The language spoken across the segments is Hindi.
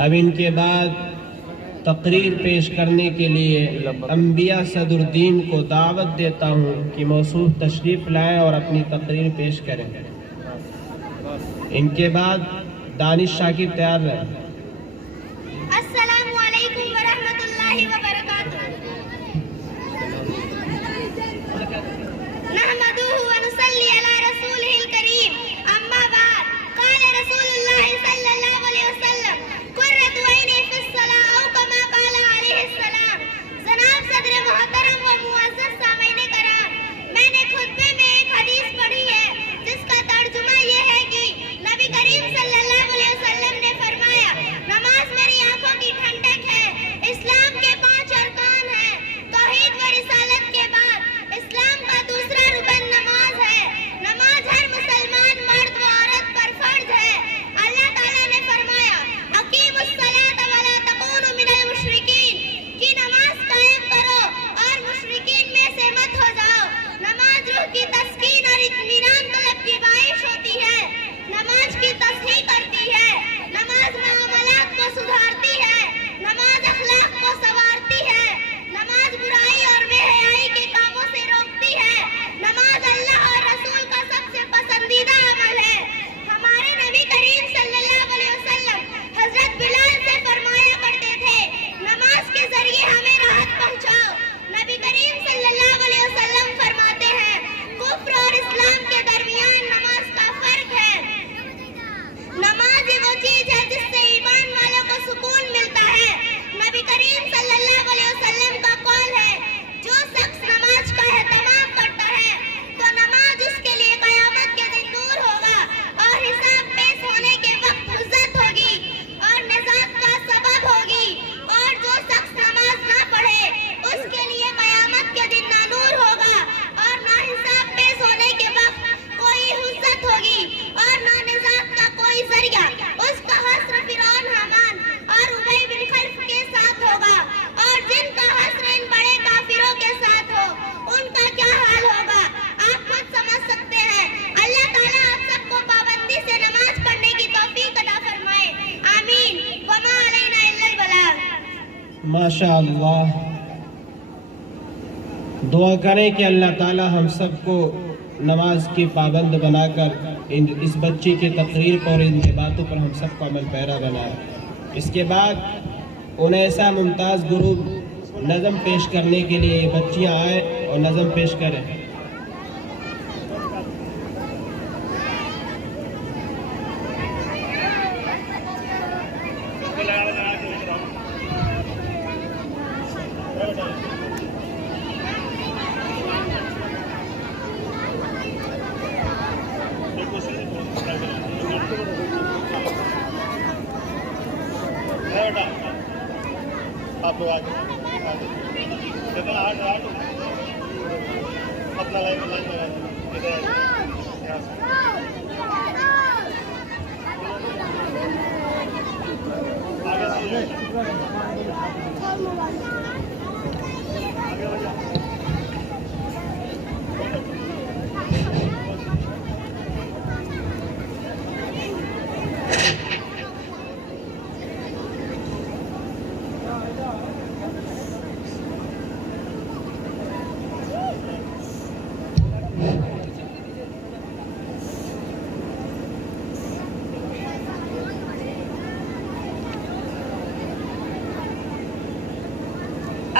अब इनके बाद तकरीर पेश करने के लिए अंबिया सदरुद्दीन को दावत देता हूँ कि मौसूफ तशरीफ़ लाएं और अपनी तकरीर पेश करें। इनके बाद दानिश शाकिर तैयार रहें। अस्सलामु अलैकुम वरहमतुल्लाहि वबरकातुहू। नहमदुहु व नुसल्ली अला रसूलिहिल करीम। अम्मा बाद, क़ाल रसूलुल्लाह सल्लल्लाहु अलैहि वसल्लम, कुर्रतु ऐनी फिस सलाह औ कमा क़ाल अलैहिस्सलाम। जनाब सदर मोहतरम व मुअज़्ज़ज़ सामईन कराम, मैंने खुतबे में एक हदीस पढ़ी है जिसका तर्जुमा ये है कि नबी करीम सल्लल्लाहु अलैहि वसल्लम ने फरमाया, नमाज मेरी आंखों की ठंडक है। इस्लाम के 5 अरकान हैं। तौहीद व रिसालत के बाद इस्लाम का दूसरा रुकन नमाज है। नमाज हर मुसलमान मर्द व औरत पर फर्ज है। अल्लाह ताला ने फरमाया, अकीमुस सलात व ला तकूनु मिनल मुशरिकीन, कि नमाज कायम करो और मुशरिकीन में से मत हो जाओ। नमाज रूह की तस्कीन और इत्मीनान तलब की बाइश होती है। नमाज की तस्हीह करती है। नमाज मामलात को सुधारती है। नमाज अखलाक को संवारती है। नमाज बुराई और बेहयाई के कामों से रोकती है। नमाज अल्लाह और रसूल का सबसे पसंदीदा अमल है। हमारे नबी करीम सल्लल्लाहु अलैहि वसल्लम हजरत बिलाल से फरमाया करते थे, नमाज के जरिए हमें राहत पहुंचाओ। नबी करीम सल्लल्लाहु अलैहि वसल्लम फरमाते हैं, कुफ्र और इस्लाम के दरमियान नमाज का फर्क है। नमाज वो चीज है जिससे ईमान वालों को सुकून मिलता है। नबी करीम सल्लल्लाहु अलैहि वसल्लम का कौल है, जो शख्स नमाज का एहतमाम करता है तो नमाज उसके लिए कयामत के दिन दूर होगा और हिसाब पेश होने के वक्त हुज्जत होगी और निजात का सबब होगी। और जो शख्स नमाज ना पढ़े उसके लिए कयामत के दिन ना नूर होगा और ना हिसाब पेश होने के वक्त कोई हुज्जत होगी और ना निजात का कोई जरिया। उसका हस्र फिरौन, हामान और उबय बिन खल्फ के साथ होगा और जिनका हस्र इन बड़े काफिरों के साथ हो उनका क्या हाल होगा आप खुद समझ सकते हैं। अल्लाह ताला आप सबको पाबंदी से नमाज पढ़ने की तौफीक अता फरमाए। आमीन। वमा अलैना इल्लल बलाग। माशाअल्लाह। दुआ करें कि अल्लाह ताला हम सबको नमाज की पाबंद बनाकर इस बच्ची की तकरीर पर और इनकी बातों पर हम सबको अमल पैरा बनाए। इसके बाद उनैसा मुमताज़ गुरु नज़म पेश करने के लिए ये बच्चियाँ आए और नज़म पेश करें। आप लोग आगे अपना लाइन लगा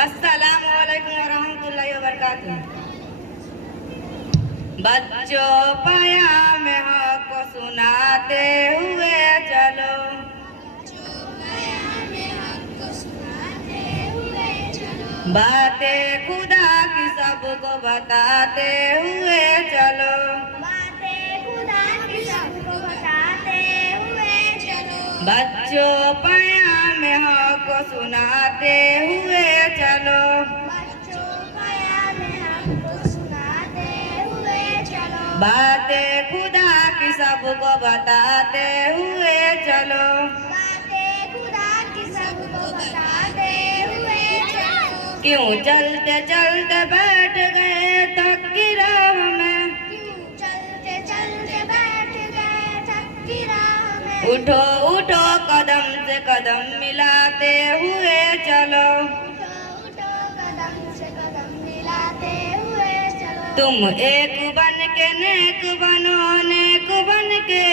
अस्सलामु अलैकुम वरहमतुल्लाहि वबरकातुहू। बच्चों पयाम हक को सुनाते हुए चलो, बातें खुदा की सबको बताते हुए चलो, बच्चों पयाम हक को सुनाते हुए चलो, बातें खुदा की सबको बताते हुए चलो, क्यों चलते चलते बैठ गए तक की राह में, उठो उठो कदम से कदम से कदम मिलाते हुए चलो। तुम एक बन के नेक बनो, नेक बन के,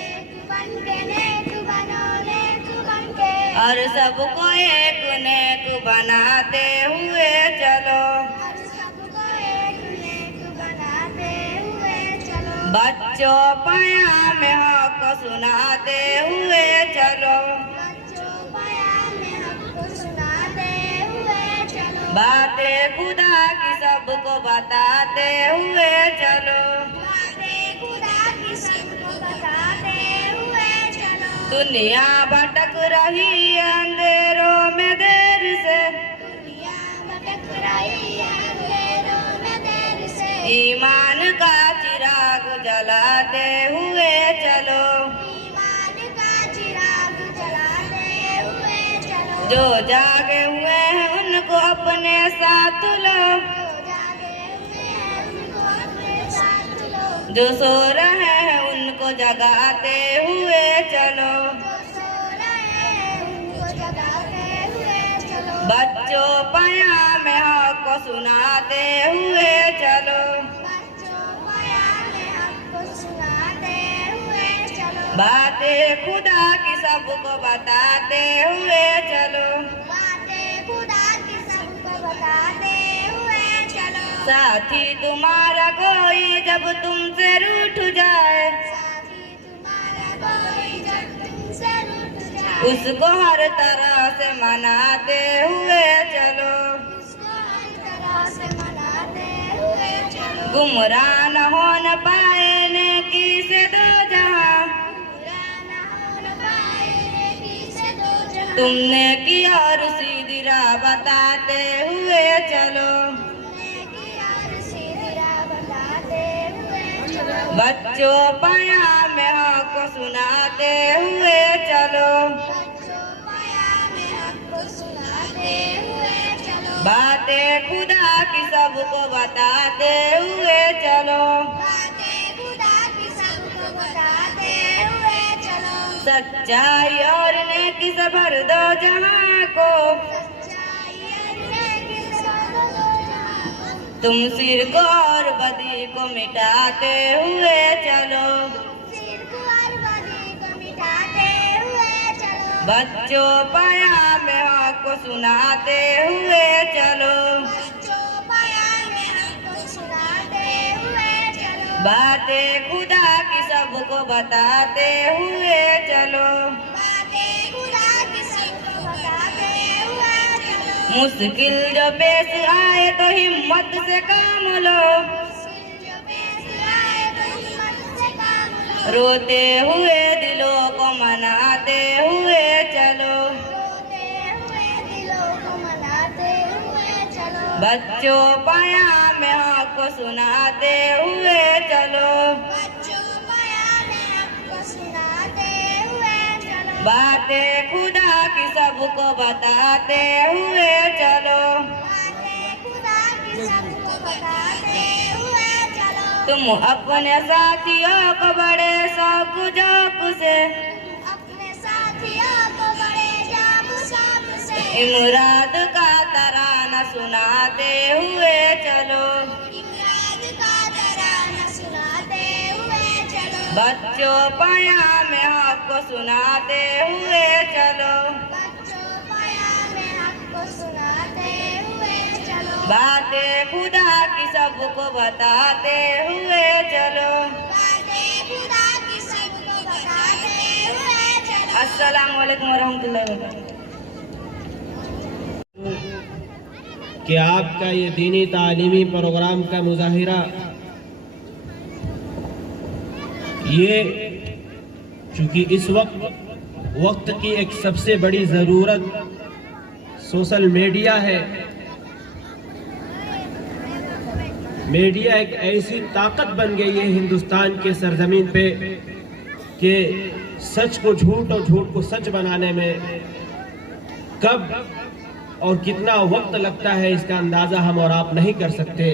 एक बन के नेक बनो, नेक बन के, और सबको एक नेक बनाते हुए चलो। और सबको एक नेक बनाते हुए चलो। बच्चों पयाम हक सुनाते हुए चलो। बच्चों बयान में हमको सुनाते हुए चलो। बातें खुदा की सबको बताते हुए चलो। बातें खुदा की सबको बताते हुए चलो। दुनिया भटक रही है अंधेरों में देर से, दुनिया भटक रही है अंधेरों में देर से। ईमान का चिराग जलाते हुए चलो। ईमान का चिराग जलाते हुए चलो। जो जागे हुए हैं उनको अपने साथ लो, जो जागे हुए हैं उनको अपने साथ लो। जो सो रहे हैं उनको जगाते हुए चलो। जो सो रहे हैं उनको जगाते हुए चलो। बच्चों पयाम हक सुनाते हुए चलो। बच्चों बयान में हमको सुनाते हुए चलो। बातें खुदा की सबको बताते हुए चलो। बातें खुदा की सबको बताते हुए चलो। साथी तुम्हारा कोई जब तुमसे रूठ जाए, साथी तुम्हारा कोई जब तुमसे रूठ जाए, उसको हर तरह से मनाते हुए चलो। उसको हर तरह से मनाते हुए चलो। गुमराह न हो न पाए नेकी से दो जहां, बुरा न हो न पाए नेकी से दो जहां। तुमने की और सीधी राह बताते हुए चलो। तुमने की और सीधी राह बताते हुए चलो। बच्चों पयाम हक सुनाते हुए चलो। बच्चों बयान में हमको सुनाते हुए चलो। बातें खुदा की सबको बताते हुए चलो। बातें खुदा की सबको बताते हुए चलो। सच्चाई और नेकी से भर दो जहां को, सच्चाई और नेकी से भर दो जहां को। तुम शिर्क और बदी को मिटाते हुए चलो। शिर्क और बदी को मिटाते हुए चलो। बच्चों पयाम हक सुनाते हुए चलो। बच्चों बयान में हमको सुनाते हुए चलो। बातें खुदा की सबको बताते हुए चलो। बातें खुदा की सबको बताते हुए चलो। मुश्किल जो पेश आए तो हिम्मत से काम लो, मुश्किल जो पेश आए तो हिम्मत से काम लो। रोते हुए दिलों को मनाते हुए चलो। रोते हुए दिलों को मनाते हुए चलो। बच्चों पयाम हक सुनाते हुए चलो। बच्चों बयान में हमको सुनाते हुए चलो। बातें खुदा की सबको बताते हुए चलो। बातें खुदा की सबको बताते हुए चलो। तुम अपने साथियों को बड़े शौक जोक से, अपने साथियों को बड़े जाम साम से, इमराद का तराना सुनाते हुए चलो। इमराद का तराना सुनाते हुए चलो। बच्चों पयाम हक सुनाते हुए चलो। बच्चों बयान में हमको सुनाते हुए चलो। बातें खुदा की सबको बताते हुए चलो। बातें खुदा की सबको बताते हुए चलो। अस्सलाम वालेकुम वरहमतुल्लाहि वबरकातुहू। कि आपका ये दीनी तालीमी प्रोग्राम का मुजाहिरा ये चूँकि इस वक्त की एक सबसे बड़ी ज़रूरत सोशल मीडिया है। मीडिया एक ऐसी ताकत बन गई है हिंदुस्तान के सरजमीन पे कि सच को झूठ और झूठ को सच बनाने में कब और कितना वक्त लगता है इसका अंदाज़ा हम और आप नहीं कर सकते।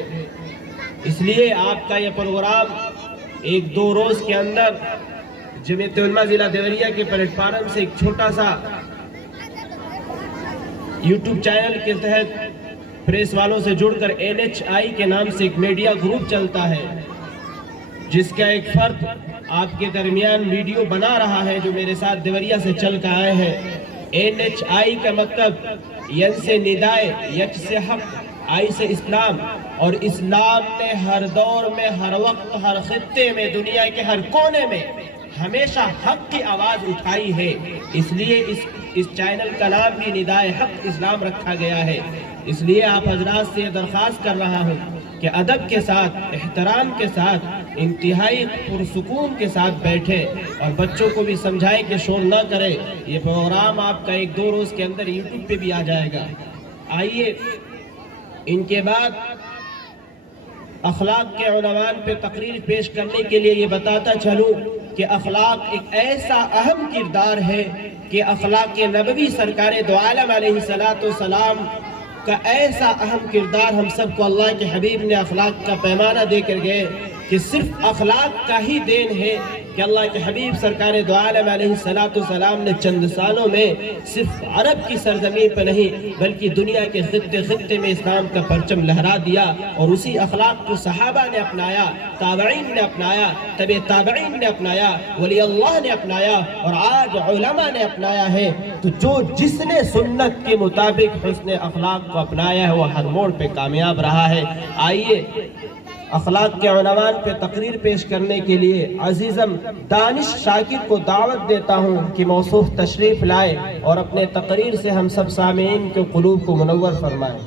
इसलिए आपका यह प्रोग्राम 1-2 रोज़ के अंदर जमीयत उलमा ज़िला देवरिया के प्लेटफार्म से एक छोटा सा यूट्यूब चैनल के तहत प्रेस वालों से जुड़कर NHI के नाम से एक मीडिया ग्रुप चलता है, जिसका एक फर्द आपके दरमियान वीडियो बना रहा है, जो मेरे साथ देवरिया से चल कर आए हैं। NHI का मतलब यन से निदाए, यच से हक, आई से इस्लाम, और इस्लाम ने हर दौर में, हर वक्त, हर खित्ते में, दुनिया के हर कोने में हमेशा हक की आवाज़ उठाई है। इसलिए इस चैनल का नाम भी निदाए हक इस्लाम रखा गया है। इसलिए आप हजरात से दरख्वास्त कर रहा हूँ कि अदब के साथ, एहतराम के साथ, इंतहाई पुरसुकून के साथ बैठे और बच्चों को भी समझाएं कि शोर न करें। ये प्रोग्राम आपका 1-2 रोज़ के अंदर यूट्यूब पे भी आ जाएगा। आइए, इनके बाद अखलाक के उन्वान पे तकरीर पेश करने के लिए ये बताता चलूँ कि अखलाक एक ऐसा अहम किरदार है कि अखलाक नबवी सरकार दो आलम अलैहिस्सलातु वस्सलाम का ऐसा अहम किरदार हम सबको अल्लाह के हबीब ने अखलाक का पैमाना देकर गए कि सिर्फ अखलाक का ही देन है कि अल्लाह के हबीब सरकार दो आलम अलैहिस्सलातु वस्सलाम ने चंद सालों में सिर्फ अरब की सरजमीन पर नहीं बल्कि दुनिया के खित्ते खित्ते में इस्लाम का परचम लहरा दिया। और उसी अखलाक को सहाबा ने अपनाया, ताबईन ने अपनाया, तबे ताबईन ने अपनाया, वली अल्लाह ने अपनाया और आज उलमा ने अपनाया है। तो जो जिसने सुन्नत के मुताबिक हुस्न अखलाक को अपनाया है वो हर मोड़ पे कामयाब रहा है। आइए, अखलाक के उन्वान पे तकरीर पेश करने के लिए अजीज़म दानिश शाकिर को दावत देता हूँ कि मौसूफ तशरीफ़ लाए और अपने तकरीर से हम सब सामीन के क़ुलूब को मुनव्वर फरमाएं।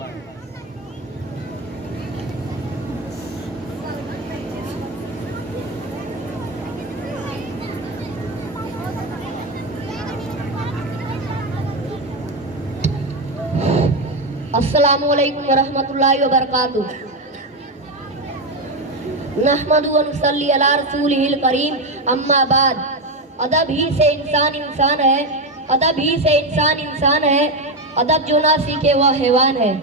अस्सलामु अलैकुम वरहमतुल्लाहि वबरकातुहू। नहमदु व नुसल्ली अला रसूलिहिल करीम, अम्मा बाद। अदब ही से इंसान इंसान है, अदब ही से इंसान इंसान है, अदब जो ना सीखे वह हैवान है।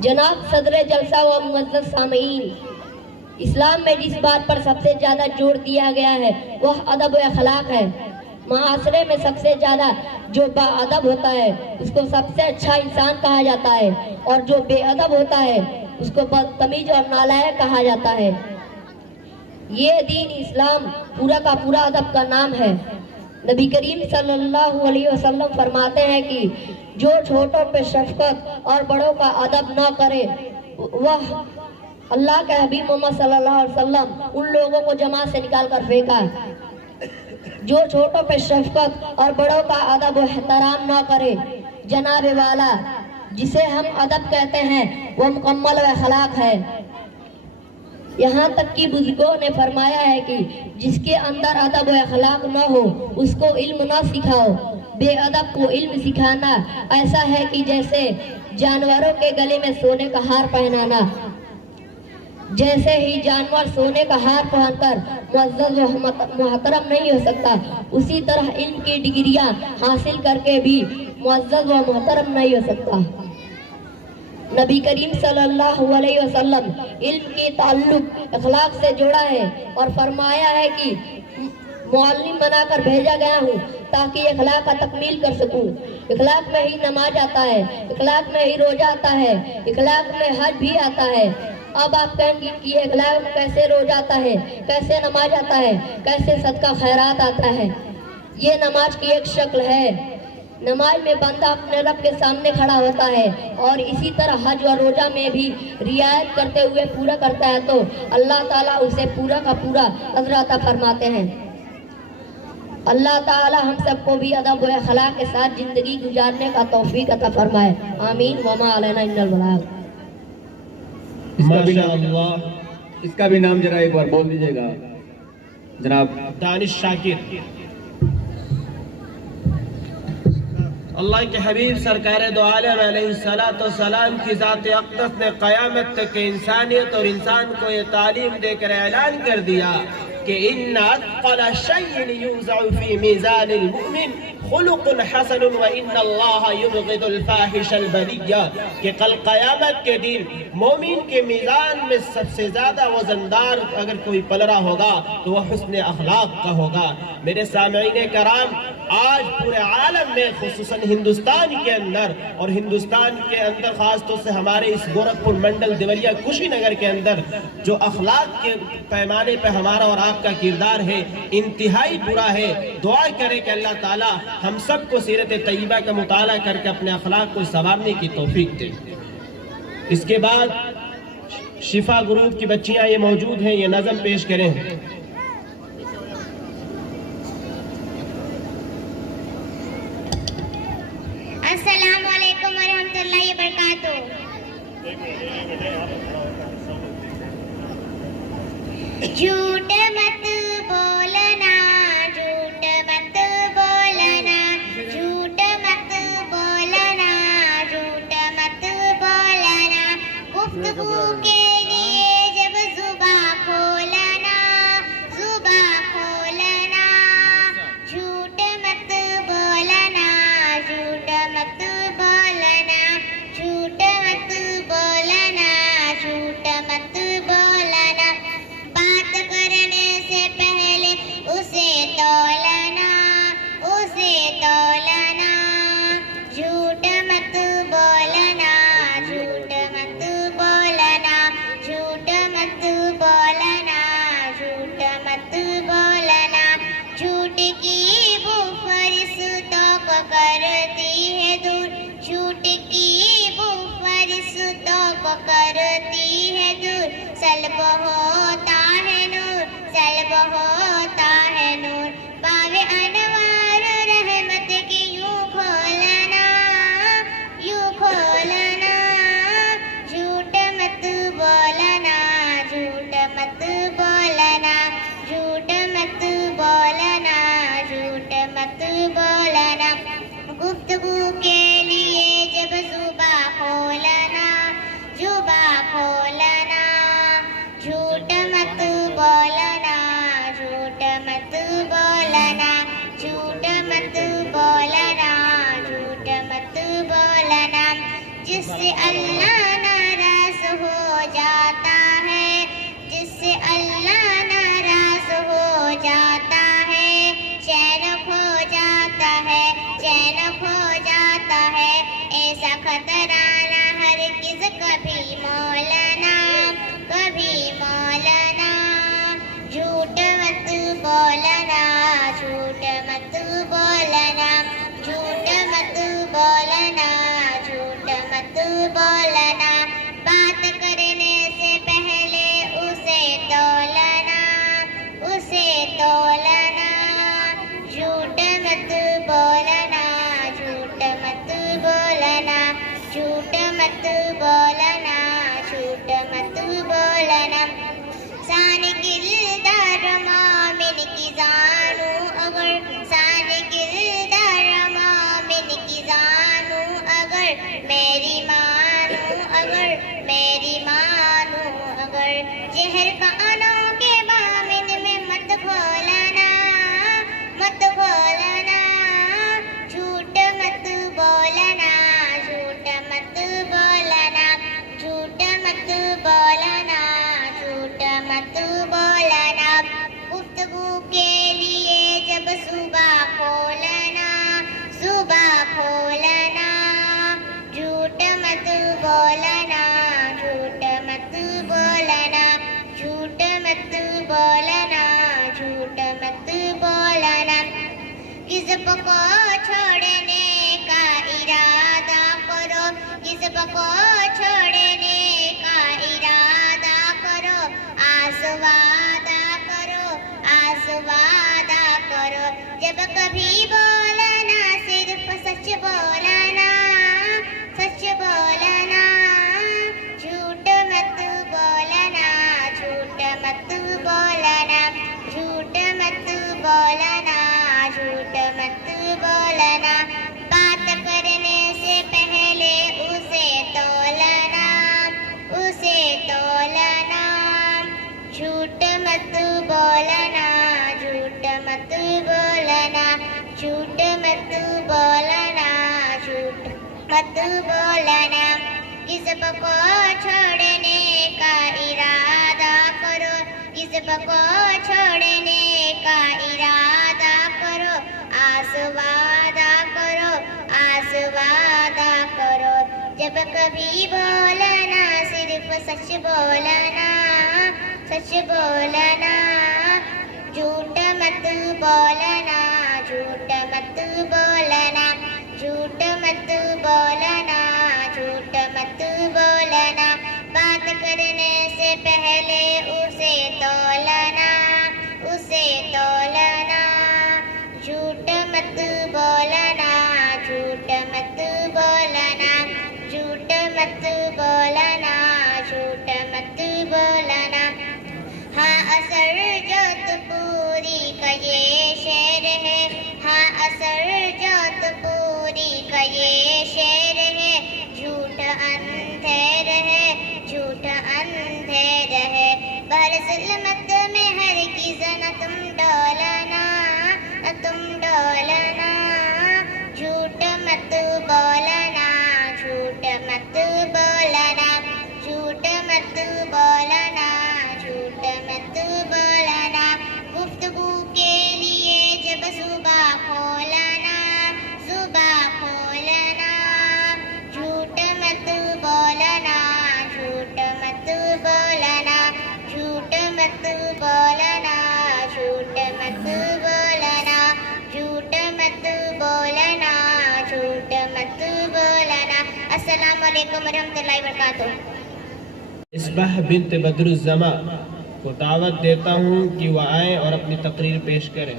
जनाब सदर जलसा व मुअज़्ज़ज़ सामीन, इस्लाम में जिस बात पर सबसे ज़्यादा जोर दिया गया है वह अदब व अखलाक है। माशरे में सबसे ज़्यादा जो बाअदब होता है उसको सबसे अच्छा इंसान कहा जाता है, और जो बेअदब होता है उसको बदतमीज और नालायक कहा जाता है। ये दीन इस्लाम पूरा का पूरा अदब का नाम है। नबी करीम सल्लल्लाहु अलैहि वसल्लम फरमाते हैं कि जो छोटों पे शफकत और बड़ों का अदब न करे वह अल्लाह के हबीब मोहम्मद सल्लल्लाहु अलैहि वसल्लम उन लोगों को जमात से निकाल कर फेंका। जो छोटों पे शफकत और बड़ों का अदब व एहतराम न करे, जनाब वाला जिसे हम अदब कहते हैं वो मुकम्मल व अखलाक है। यहाँ तक कि बुजुर्गों ने फरमाया है कि जिसके अंदर अदब व अखलाक न हो उसको इल्म न सिखाओ। बेअदब को इल्म सिखाना ऐसा है कि जैसे जानवरों के गले में सोने का हार पहनाना। जैसे ही जानवर सोने का हार पहनकर मुअज़्ज़ज़ व मुहतरम नहीं हो सकता, उसी तरह इल्म की डिग्रियां हासिल करके भी मुअज़्ज़ज़ व मुहतरम नहीं हो सकता। नबी करीम सल्लल्लाहु अलैहि वसल्लम इल्म की ताल्लुक अखलाक से जोड़ा है और फरमाया है कि मुअल्लिम बनाकर भेजा गया हूँ ताकि अखलाक का तकमील कर सकूँ। अखलाक में ही नमाज आता है, अखलाक में ही रोजा आता है, अखलाक में हज भी आता है। अब आप कहेंगे कि अखलाक में कैसे रोजा आता है, कैसे नमाज आता है, कैसे सदका खैरात आता है। ये नमाज की एक शक्ल है। नमाज में बंदा अपने रब के सामने खड़ा होता है और इसी तरह हज और रोजा में भी रियायत करते हुए पूरा करता है तो अल्लाह ताला उसे पूरा का पूरा अजर अता फरमाते हैं। अल्लाह ताला हम सबको भी अदब व अखलाक के साथ जिंदगी गुजारने का तौफीक अता फरमाए। आमीन। वमा अलैना इल्लल बलाग। माशाअल्लाह। इसका भी नाम जरा एक बार बोल दीजिएगा जनाब। दानिश शाकिर। अल्लाह के हबीब सरकार दो आलम अलैहिस्सलातु वस्सलाम की ज़ात अक़दस ने क़यामत तक के इंसानियत और इंसान को ये तालीम देकर ऐलान कर दिया कि इन्ना अक़ल शैइन युज़अ फ़ी मीज़ानिल मुमिन खुलुकुन हसनुन व इन्नल्लाह युबग़िदुल फाहिशल बलिय्या, कि कल क़यामत के दिन मोमिन के मीज़ान में सबसे ज़्यादा वज़नदार अगर कोई पलड़ा होगा तो वह हुस्न अखलाक का होगा। मेरे सामईन कराम, आज पूरे आलम में खुसूसन हिंदुस्तान के अंदर और हिंदुस्तान के अंदर ख़ास तौर से हमारे इस गोरखपुर मंडल देवरिया कुशीनगर के अंदर जो अखलाक के पैमाने पे हमारा और आपका किरदार है इंतहाई बुरा है। दुआ करें कि अल्लाह ताला हम सबको सीरत तय्यबा का मुताला करके अपने अखलाक को संवारने की तौफीक दे। इसके बाद शिफा ग्रुप की बच्चियां ये मौजूद हैं, ये नज़म पेश करें। अस्सलामु अलैकुम वरहमतुल्लाहि वबरकातुहू। झूठ मत बोलना, झूठ मत बोलना, झूठ मत बोलना, झूठ मत बोलना। गुफ्तगू के लिए जब जुबां खोलना, जुबां खोलना। झूठ मत बोलना, झूठ मत बोलना, झूठ मत बोलना, झूठ मत बोलना। बात करने से पहले उसे तौलना, उसे तौलना। झूठ मत बोलना, झूठ मत बोलना, झूठ मत बोलना, झूठ मत बोलना। झूठ की वो फरिश्तों को करती है दूर, झूठ की वो फरिश्तों को करती है दूर। सल्ब होता है नूर, सल्ब होता है नूर। बावे अनवार रहमत की यूं खोलना, यूं खोलना। झूठ मत बोलना, झूठ मत बोलना, झूठ मत बोलना, झूठ मत बोलना। गुफ्तगू के लिए जब जुबां खोलना, जुबां खोलना। झूठ मत बोलना, झूठ मत बोलना, झूठ मत बोलना, झूठ मत बोलना। जिससे अल्लाह नाराज हो जाता है, जिससे अल्लाह नाराज हो जाता है। चैन खो जाता है, चैन खो जाता है। ऐसा खतरा ना हरगिज़ कभी मौलाना, कभी मौलाना। झूठ मत बोलना, झूठ मत बोलना, झूठ मत बोलना, झूठ मत बोलना। बात करने से पहले उसे तौलना, उसे तौलना। झूठ मत बोलना, झूठ मत बोलना, झूठ मत बोलना, झूठ मत बोलना। सान किरदार मोमिन की जानू अगर, सान किरदार मोमिन की जानू अगर। मेरी मानू अगर, मेरी मानू अगर। जहर कानों के बामिन में मत खोलना, मत खोलना। झूठ मत बोलना, झूठ मत बोलना, झूठ मत बोलना, झूठ मत बोलना। गुफ्तगू के लिए जब जुबां खोलना, जुबां खोलना। झूठ मत बोलना, झूठ मत बोलना, झूठ मत बोलना, झूठ मत बोलना। किस्ब को छोड़ने का इरादा करो, किस्ब को छोड़ने का इरादा करो। आसवादा करो, आसवादा करो। जब कभी बोलना सिर्फ सच बोलना, सच बोलना। झूठ मत बोलना, झूठ मत बोलना, झूठ मत बोलना, झूठ मत बोलना। बात करने से पहले उसे तौलना, उसे तौलना। झूठ मत बोलना, झूठ मत बोलना, झूठ मत मत बोलना, किस्म को छोड़ने का इरादा करो, किस्म को छोड़ने का इरादा करो, आसवादा करो, आसवादा करो। जब कभी बोलना सिर्फ सच बोलना, सच बोलना, झूठ मत बोलना, झूठ मत बोलना, झूठ मत बोलना, झूठ मत बोलना। बात करने से पहले उसे तौलना, उसे तौलना, झूठ मत बोलना, झूठ मत बोलना, झूठ मत बोलना, झूठ मत बोलना। हाँ असर जोत पूरी का ये शेर है, हाँ असर जोत पूरी का ये शेर है। झूठ अंधेर है, झूठ अंधेर है। पर ज़ुल्मत में हरगिज़ न तुम डोलना, न तुम डोलना, झूठ मत बोलना, झूठ मत बोलना, झूठ मत बोलना, झूठ मत बोलना। गुफ्तगू के लिए जब जुबां खोलना, जुबां खोलना, झूठ मत बोलना, झूठ मत बोलना, झूठ मत बोलना, झूठ मत बोलना, झूठ मत बोलना, झूठ मत बोलना। अस्सलाम वालेकुम रहमतुल्लाहि व बरकातुहू। इसबाह बिन्त बदरुज़्ज़मा को दावत देता हूँ कि वह आए और अपनी तकरीर पेश करें।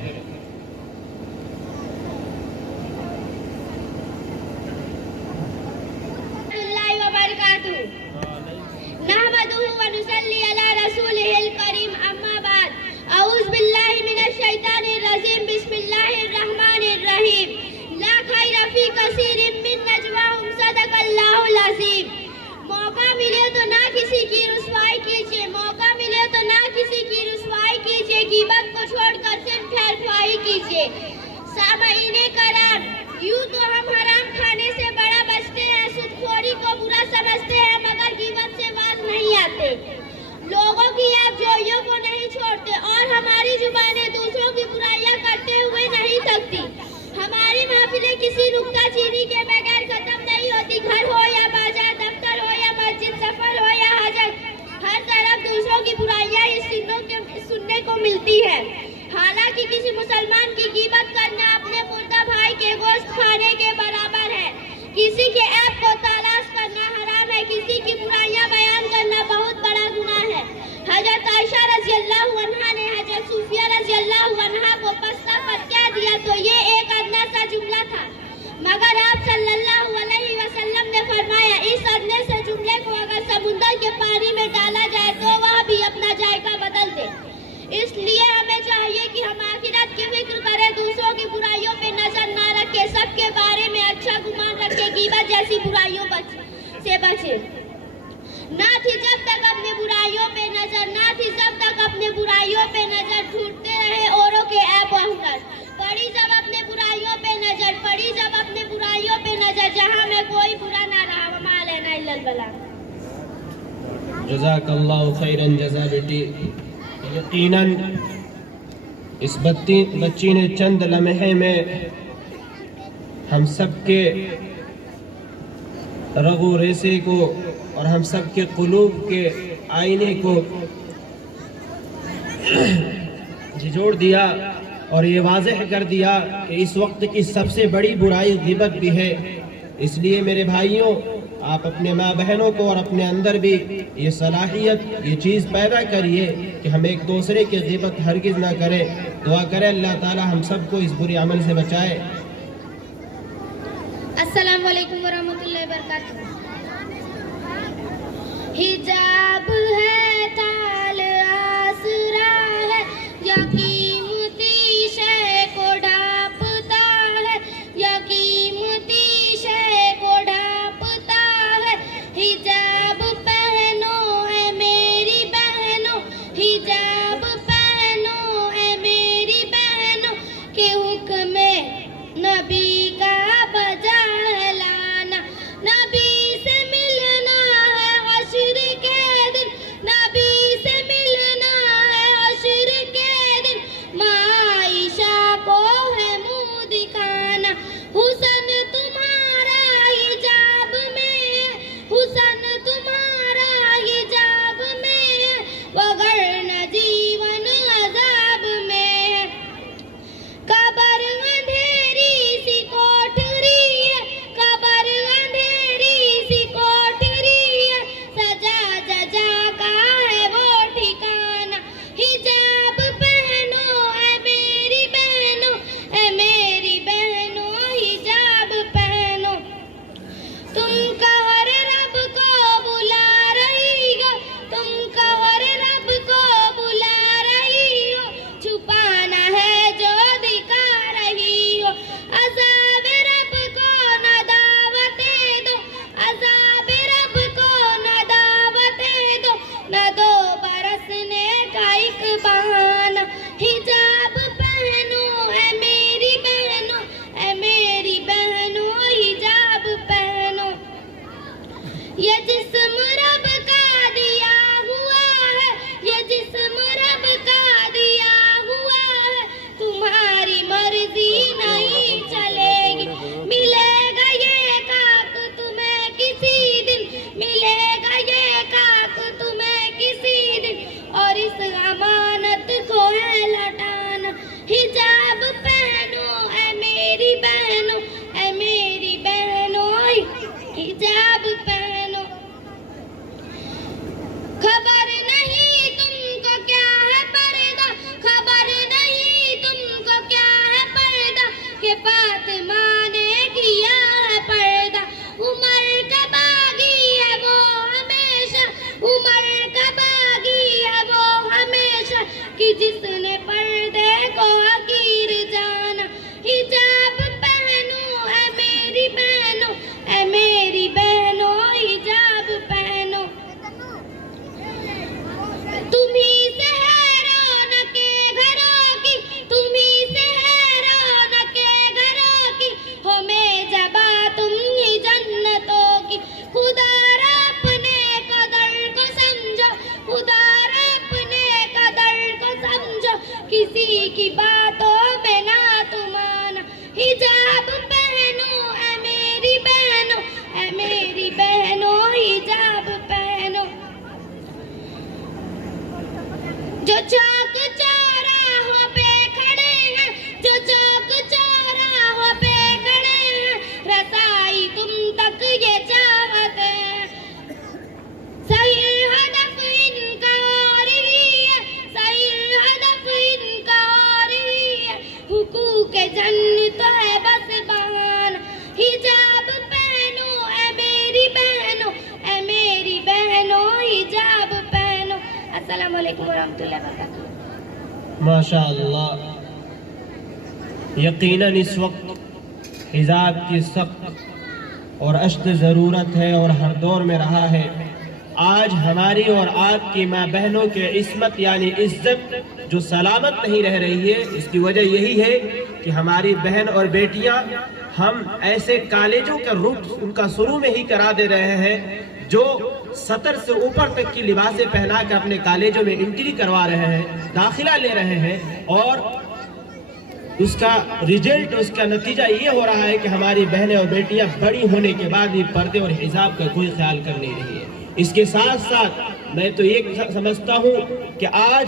नहमदुहु व नुसल्ली अला रसूलिहिल करीम, अम्मा बाद। अऊज़ु बिल्लाहि मिनश शैतानिर रजीम, बिस्मिल्लाहिर रहमानिर रहीम। ला खैर फी कसीरिन मिन नजवाहुम, सदक़ल्लाहुल अज़ीम। मौका मिले तो ना किसी की रुसवाई कीजिए, मौका मिले तो ना किसी की रुसवाई कीजिए, गीबत को छोड़कर सिर्फ खैरख्वाही कीजिए। सामईने कराम, यूं तो हम हराम खाने से बड़ा बचते हैं, सुदखोरी को बुरा समझते हैं, मगर गीबत से बाज नहीं आते। लोगों की आप जोइयों को नहीं छोड़ते और हमारी जुबानें दूसरों की बुराइयां करते हुए नहीं थकती। हमारी महफिलें किसी नुक्ताचीनी के बगैर खत्म नहीं होती। घर हो या बाजार, दफ्तर हो या मस्जिद, सफर हो या हजत, हर तरफ दूसरों की बुराइयां सुनने को मिलती है। हालांकि किसी मुसलमान की गीबत करना अपने मुर्दा भाई के गोश्त खाने के बराबर है। किसी के ऐब को तलाश करना हराम है, किसी की बुराइयां बयान करना बहुत बड़ा गुनाह है। हजरत आयशा रज़ियल्लाहु अन्हा ने हजरत सूफिया रज़ियल्लाहु अन्हा को पस्ता पर कह दिया तो ये एक अदना सा जुमला था, मगर आप सल्लल्लाहु अलैहि वसल्लम ने फरमाया इस अदने से जुमले को अगर समुद्र के पानी में डाला जाए तो वह भी अपना जायका बदल दे। इसलिए हमें चाहिए कि हम आखिरत की फिक्र करें, दूसरों की बुराइयों पे नजर ना रखें, सबके बारे में अच्छा गुमान रखें, गीबत जैसी बुराइयों से बचे। ना थी जब तक अपने बुराइयों पे नजर, ना थी जब तक अपने बुराइयों पे नजर, ढूंढते रहे औरों के ऐब वहकर। पड़ी जब अपने बुराइयों पे नजर, पड़ी जब अपने बुराइयों पे नजर, जहां में कोई बुरा ना रहा, वमा अलैना इल्लल बलाग। जज़ाकल्लाहु खैरन जज़ा बेटी। यकीनन इस बच्ची ने चंद लम्हे में हम सब के रगो रेसे को और हम सब के कुलूब के आईने को झिझोड़ दिया और ये वाज़ेह कर दिया कि इस वक्त की सबसे बड़ी बुराई गिबत भी है। इसलिए मेरे भाइयों, आप अपने माँ बहनों को और अपने अंदर भी ये सलाहियत, ये चीज़ पैदा करिए कि हम एक दूसरे की गिबत हरगिज़ ना करें। दुआ करें अल्लाह ताला हम सबको इस बुरे अमल से बचाए। अस्सलाम वालेकुम वरहमतुल्लाहि वबरकातुहू। हिजाब है ताल आसरा है, या कीमती शय को ढांपता है, या कीमती शय को ढांपता है। हिजाब पहनो है मेरी बहनों, हिजाब पहनो है मेरी बहनों, के हुक्म नबी का बजा लाना, फातिमा ने किया है पर्दा, उमर का बागी है वो हमेशा, उमर का बागी है वो हमेशा, कि जिसने पर्दे को हकीर जाना। हिजाब पहनो ऐ मेरी बहनों, ऐ मेरी बहनों हिजाब पहनो। तुम्ही से है रौनके घरों की, तुम्ही से है रौनके घरों की, हो मेजबा तुम ही जन्नतों की। खुदा अपने कदर को समझो, खुदा अपने कदर को समझो, किसी की बातों में ना तुम आना। हिजाब पहनो ऐ मेरी बहनों, ऐ मेरी बहनों हिजाब पहनो। जो चौक चौराहों पे खड़े हैं, जो चौक चौराहों पे खड़े हैं, रसाई तुम तक ये चाहते हैं। सही हदफ इनका और ही है, सही हदफ इनका और ही है, हुकूक जन्नत है बस बहाना। हिजाब पहनो ऐ मेरी बहनों, ऐ मेरी बहनों हिजाब पहनो। अस्सलाम वालेकुम वरहमतुल्लाहि वबरकातुहू। माशाअल्लाह, यकीनन इस वक्त हिजाब की सख्त और अश्द ज़रूरत है और हर दौर में रहा है। आज हमारी और आपकी माँ बहनों के इस्मत यानी इज्जत जो सलामत नहीं रह रही है, इसकी वजह यही है कि हमारी बहन और बेटियां हम ऐसे कॉलेजों का रुख उनका शुरू में ही करा दे रहे हैं जो सतर से ऊपर तक की लिबासें पहना कर अपने कॉलेजों में एंट्री करवा रहे हैं, दाखिला ले रहे हैं, और उसका रिजल्ट, उसका नतीजा ये हो रहा है कि हमारी बहनें और बेटियां बड़ी होने के बाद भी पर्दे और हिजाब का कोई ख्याल कर नहीं रही है। इसके साथ साथ मैं तो ये समझता हूँ कि आज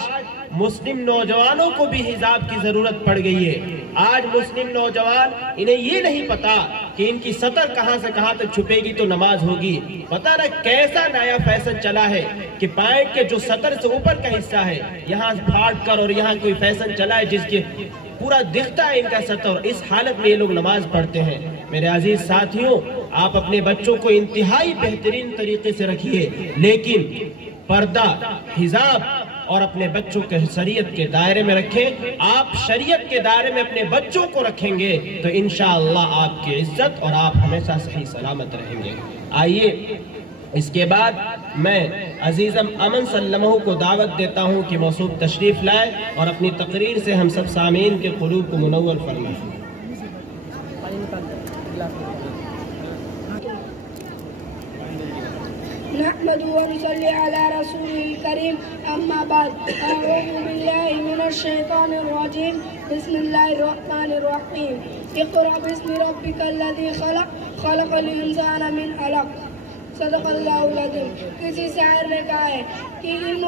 मुस्लिम नौजवानों को भी हिजाब की जरूरत पड़ गई है। आज मुस्लिम नौजवान, इन्हें ये नहीं पता कि इनकी सतर कहां से कहां तक छुपेगी तो नमाज होगी। पता ना कैसा नया फैशन चला है कि पैंट के जो सतर से ऊपर का हिस्सा है यहाँ फाड़ कर, और यहाँ कोई फैशन चला है जिसके पूरा दिखता है इनका सतर। इस हालत में ये लोग नमाज पढ़ते हैं। मेरे अजीज साथियों, आप अपने बच्चों को इंतहाई बेहतरीन तरीके से रखिए, लेकिन पर्दा, हिजाब और अपने बच्चों के शरीयत के दायरे में रखें। आप शरीयत के दायरे में अपने बच्चों को रखेंगे तो इंशाअल्लाह आपकी इज्जत और आप हमेशा सही सलामत रहेंगे। आइए, इसके बाद मैं अजीज़म अमन सल्लमहु को दावत देता हूँ कि मौसूफ तशरीफ़ लाए और अपनी तकरीर से हम सब सामीन के क़ुलूब को मुनव्वर फरमाएं। नहमदुहु व नुसल्ली अला रसूलिल करीम, अम्मा बाद, अऊज़ु बिल्लाहि मिनश शैतानिर रजीम, बिस्मिल्लाहिर रहमानिर रहीम। इक़रा बिस्मि रब्बिकल लज़ी खलक़, खलक़ल इंसाना मिन अलक़, सदक़ल्लाहुल अज़ीम। किसी शायर ने कहा है कि इल्म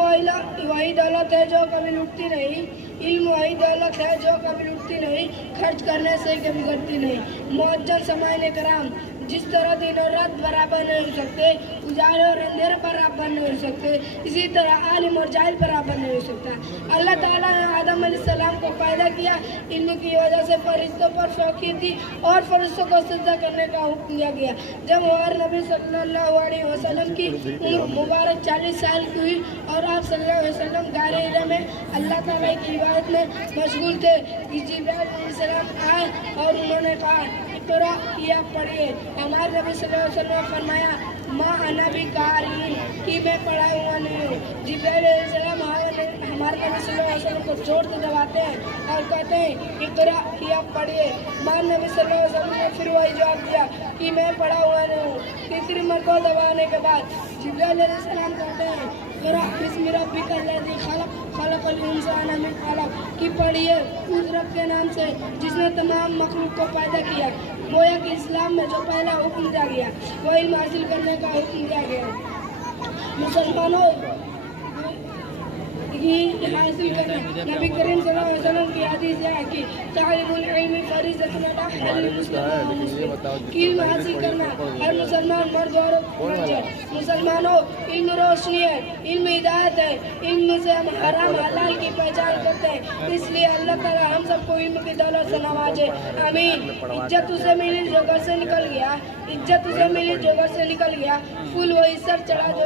वही दौलत है जो कभी लुटती नहीं, इल्म वही दौलत है जो कभी लुटती नहीं, खर्च करने से कभी घटती नहीं। मुअज्जल समाइने कराम, जिस तरह दिन और रात बराबर नहीं हो सकते, उजाले और अंधेरे बराबर नहीं हो सकते, इसी तरह आलिम और जाहिल बराबर नहीं हो सकता। अल्लाह ताला ने आदम अलैहिस्सलाम को पैदा किया, इल्म की वजह से फरिश्तों पर फौक़ियत दी और फरिश्तों को सजदा करने का हुक्म दिया गया। जब हमारे नबी सल्लल्लाहु अलैहि वसल्लम की उम्र मुबारक 40 साल की हुई और आप सल्लल्लाहु अलैहि वसल्लम गारे हिरा में अल्लाह ताला की इबादत में मशगूल थे, जिब्राइल अलैहिस्सलाम आए और उन्होंने कहा इक़रा, या पढ़िए। हमारे नबी सल्लल्लाहु अलैहि वसल्लम ने फरमाया माँ अना भी कारी, कि मैं पढ़ा हुआ नहीं हूँ। जिब्राइल अलैहिस्सलाम हमारे नबी सल्लल्लाहु अलैहि वसल्लम को जोर से दबाते हैं और कहते हैं इक़रा, या पढ़िए। हमारे नबी सल्लल्लाहु अलैहि वसल्लम ने फिर वही जवाब दिया कि मैं पढ़ा हुआ नहीं हूँ। तीसरी मरतबा दबाने के बाद जिब्राइल अलैहिस्सलाम कहते हैं इक़रा बिस्मि रब्बिकल लज़ी खलक़, खलक़ल इंसाना मिन अलक़, कि पढ़िए उस रब के नाम से जिसने तमाम मखलूक को पैदा किया। गोया कि इस्लाम में जो पहला हुक्म दिया गया वो इल्म हासिल करने का हुक्म दिया गया। मुसलमानों, ये हासिल करना। नबी करीम सल्लल्लाहु अलैहि वसल्लम की हदीस है कि तालिबुल इल्म फरीज़तुन अला कुल्ली मुस्लिम कि इल्म हासिल करना हर मुसलमान मर्द और औरत है। मुसलमानों, इल्म रोशनी है, इल्म हिदायत है, इल्म से हम हराम हलाल की पहचान करते हैं। इसलिए अल्लाह ताला हम सबको इल्म की दौलत से नवाजे, आमीन। इज्जत उसे मिली जो घर से निकल गया, इज्जत उसे मिली जो घर से निकल गया, फूल वही सर चढ़ा जो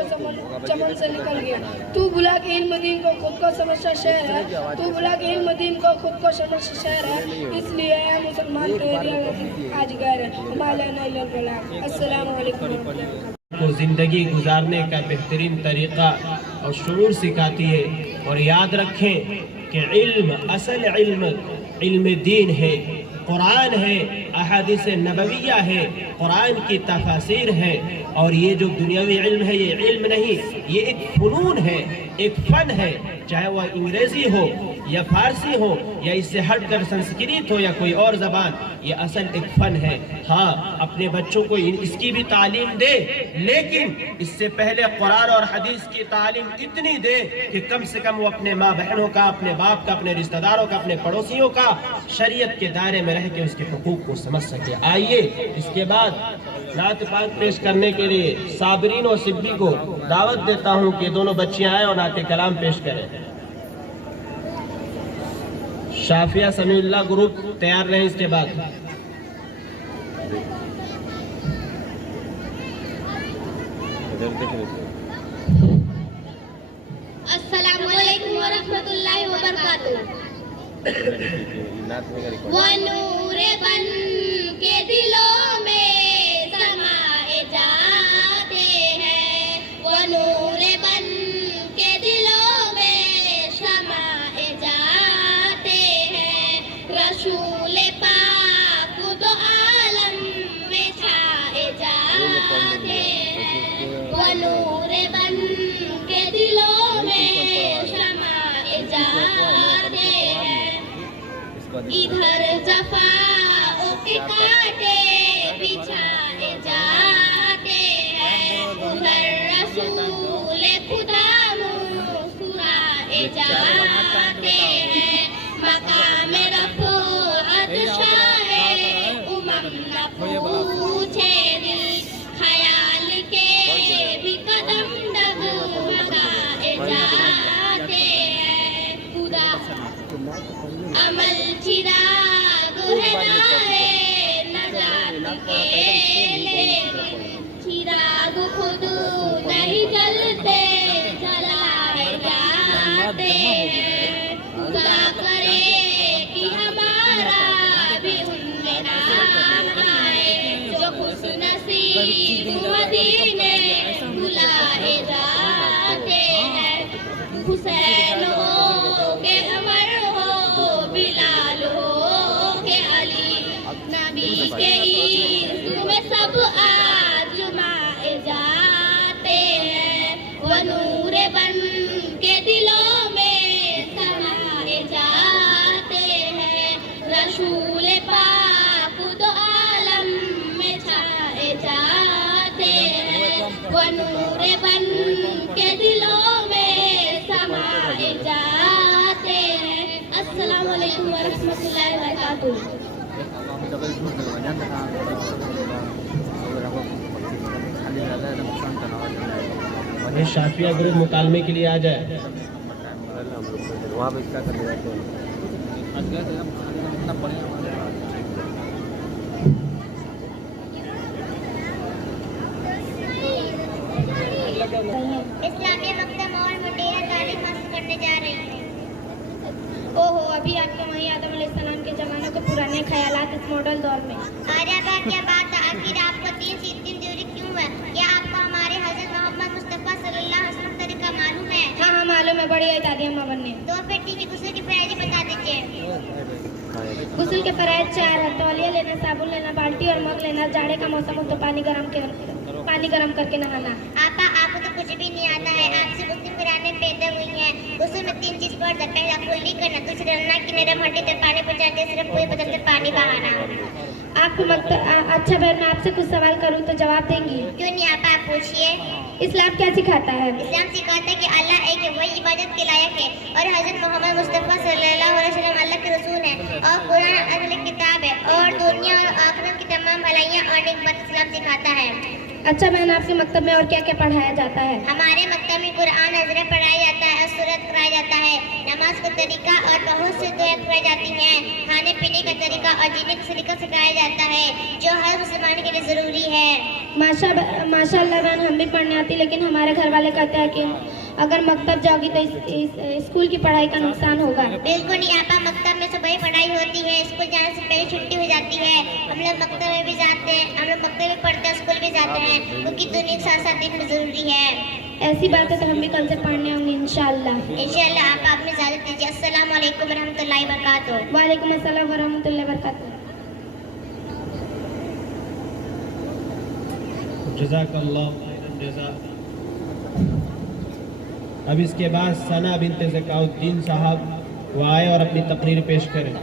चमन से निकल गया। तू बुला के इल्म दीन को खुद को समझता शहर है, तू बुला के इल्म दीन को खुद को समझता शहर है। इसलिए मुसलमान के एरिया में आज गैर है। अस्सलाम वालेकुम। को ज़िंदगी गुजारने का बेहतरीन तरीक़ा और शुरूर सिखाती है। और याद रखें कि इल्म, असल इल्म दीन है, कुरान है, अहादीस नबविया है, कुरान की तफासिर है। और ये जो दुनियावी इल्म है, ये इल्म नहीं, ये एक फ़नून है, एक फ़न है। चाहे वह अंग्रेज़ी हो या फारसी हो या इससे हटकर संस्कृत हो या कोई और ज़बान, ये असल एक फ़न है। हाँ, अपने बच्चों को इसकी भी तालीम दे, लेकिन इससे पहले कुरान और हदीस की तालीम इतनी दे कि कम से कम वो अपने माँ बहनों का, अपने बाप का, अपने रिश्तेदारों का, अपने पड़ोसियों का शरीयत के दायरे में रह के उसके हुकूक को समझ सके। आइए इसके बाद नात पाक पेश करने के लिए साबरीन और सिब्बी को दावत देता हूँ कि दोनों बच्चियां आए और नाते कलाम पेश करें। शाफिया समीउल्लाह ग्रुप तैयार रहें। इसके बाद अस्सलामु अलैकुम व रहमतुल्लाहि व बरकातुहू। वो नूरे बन के दिलों में समाए जाते हैं, वो नूरे बन के दिलों में समाए जाते हैं। रसूल पाक दो आलम में छाए जाते हैं, वो नूरे बन के दिलों में समाए जाते हैं। इधर जफाओं के कांटे बिछाए जाते हैं, उधर रसूल खुदा मुस्कुराए जाते हैं। मकाम रफ़अत शाहे उमम न पूछे दिल, ख्याल के भी कदम डगमगाए जाते हैं। खुदा अमल चिराग है नारे नजात के लिए, चिराग खुद नहीं जलते जलाए जाते हैं। खुदा करे कि हमारा भी उनमें नाम आए, जो खुशनसीब मदीने बुलाए जाते हैं। हुसैन हो के अमर हो, बिलाल हो के अली, नबी के इश्क में सब आजमाए जाते हैं। वो नूर बन के दिलों में समाए जाते हैं। रसूल पाक दो आलम में छाए जाते हैं, वो नूर बन के दिलों में समाए जाते हैं। अस्सलाम वालेकुम व रहमतुल्लाहि व बरकातुहू। ये शाफिया ग्रुप मुकालमे के लिए आ जाए। इस्लामी मकतब और मुडेरा तालीम हासिल करने जा रही है। ओहो, अभी आपके वहीं आदम अलैहिस्सलाम के ज़माने के पुराने ख्यालात इस मॉडल दौर में। आर्या क्या बात है, आखिर आपको दीन से इतनी दूरी क्यों है? क्या आपको हमारे हज़रत मोहम्मद मुस्तफ़ा सल्लल्लाहु अलैहि वसल्लम तरीका मालूम है? हाँ हाँ मालूम है, बड़ी दादी अम्मा बनने। तो फिर ठीक है, गुस्ल की फ़राइज़ बता दीजिए। गुस्ल के फ़राइज़ 4 है। तौलिया लेना, साबुन लेना, बाल्टी और मग लेना, जाड़े का मौसम हो तो पानी गरम करके नहाना। आपको तो कुछ भी नहीं आता है, आपसे मुस्लिम घराने पैदा हुई हैं। गुस्ल में 3 चीज़ पड़ता है। पहला कुल्ली करना, दूसरा नन्ना की नरम हड्डी तक पानी पहुंचाते, सिर्फ कोई बदन तक पानी बहाना। आपको अच्छा बहन, मैं आपसे कुछ सवाल करूं तो जवाब देंगी? क्यों नहीं आपा, आप पूछिए। इस्लाम क्या सिखाता है? इस्लाम सिखाता है कि अल्लाह एक है, वही इबादत के लायक है, और हजरत मोहम्मद मुस्तफ़ा सल्लल्लाहु अलैहि वसल्लम अल्लाह के रसूल हैं, और कुरान असल किताब है, और दुनिया और आखिरत की तमाम भलाइयाँ और नेकमत इस्लाम सिखाता है। अच्छा बहन, आपके मकतब में और क्या क्या पढ़ाया जाता है? हमारे मकतब में कुरान अज़रा पढ़ाया जाता है और सूरत कराया जाता है, नमाज का तरीका और बहुत से दुआ कराई जाती हैं, खाने पीने का तरीका और जीने का सलीका सिखाया जाता है, जो हर मुसलमान के लिए ज़रूरी है। माशाअल्लाह बहन, हम भी पढ़ने आती, लेकिन हमारे घर वाले कहते हैं कि अगर मकतब जाओगी तो इस स्कूल की पढ़ाई का नुकसान होगा। बिल्कुल नहीं आपा, मकतब में सुबह पढ़ाई होती है, स्कूल जाने से पहले छुट्टी हो जाती है। हम लोग मकतब में भी जाते हैं, हम लोग मकतब में पढ़ते हैं, स्कूल भी जाते हैं, क्योंकि दोनों के साथ साथ देखना ज़रूरी है। ऐसी बातें तो हम भी कल से पढ़ने होंगे इंशाअल्लाह। इंशाअल्लाह आप अपनी इजाज़त दीजिए। अस्सलाम वालेकुम रहमतुल्लाहि व बरकातुहू। वालेकुम अस्सलाम व रहमतुल्लाहि व बरकातुहू। जज़ाकल्लाह खैरन जज़ा। अब इसके बाद सना बिन्त ज़काउद्दीन साहब वो आए और अपनी तकरीर पेश करें।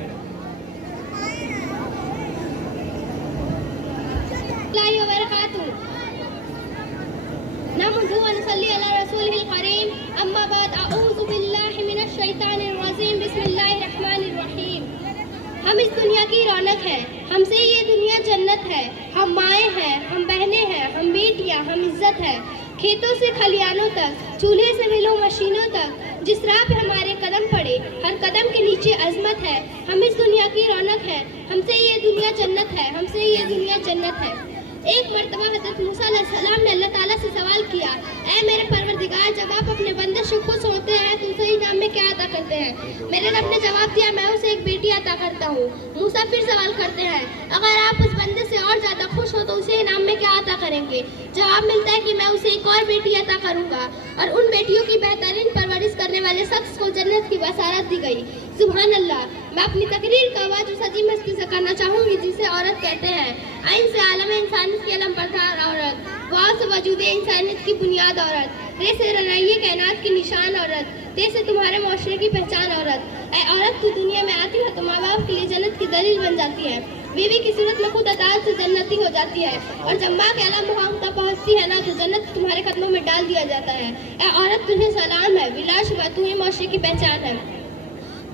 हम इस दुनिया की रौनक है, हमसे ये दुनिया जन्नत है। हम माएँ हैं, हम बहनें हैं, हम बेटियाँ, हम इज्जत है। खेतों से खलियानों तक, चूल्हे से मिलों मशीनों तक, जिस राह पे हमारे कदम पड़े, हर कदम के नीचे अजमत है। हम इस दुनिया की रौनक है, हमसे ये दुनिया जन्नत है, हमसे ये दुनिया जन्नत है। एक मर्तबा हज़रत मूसा अलैहिस्सलाम ने अल्लाह ताला से सवाल किया, ऐ मेरे परवरदिगार, जब आप अपने बंदे से खुश होते हैं तो उसे इनाम में क्या अता करते हैं? मेरे रब ने जवाब दिया, मैं उसे एक बेटी अता करता हूँ। मूसा फिर सवाल करते हैं, अगर आप उस बंदे से और ज़्यादा खुश हो तो उसे इनाम में क्या अता करेंगे? जवाब मिलता है कि मैं उसे एक और बेटी अता करूँगा, और उन बेटियों की बेहतरीन परवरिश करने वाले शख्स को जन्नत की बसारत दी गई। सुभान अल्लाह। मैं अपनी तकरीर का आवाज़ उस अजीम हस्ती से करना चाहूँगी जिसे औरत कहते हैं। आइन से आलम इंसानियत की अलमबरदार औरत, वाव से वजूद इंसानियत की बुनियाद औरत, रे से रनाइए कायनात की निशान औरत, ते से तुम्हारे मुआशरे की पहचान औरत। ऐ औरत, तू दुनिया में आती है तो माँ बाप के लिए जन्नत की दलील बन जाती है, बीवी की सूरत में खुद अदालत से जन्नती हो जाती है, और जब माँ के आला मुकाम तक पहुँचती है ना तो जन्नत तुम्हारे कदमों में डाल दिया जाता है। ऐ औरत, तुझे सलाम है, बिलाशुबा तू ही मुआशरे की पहचान है।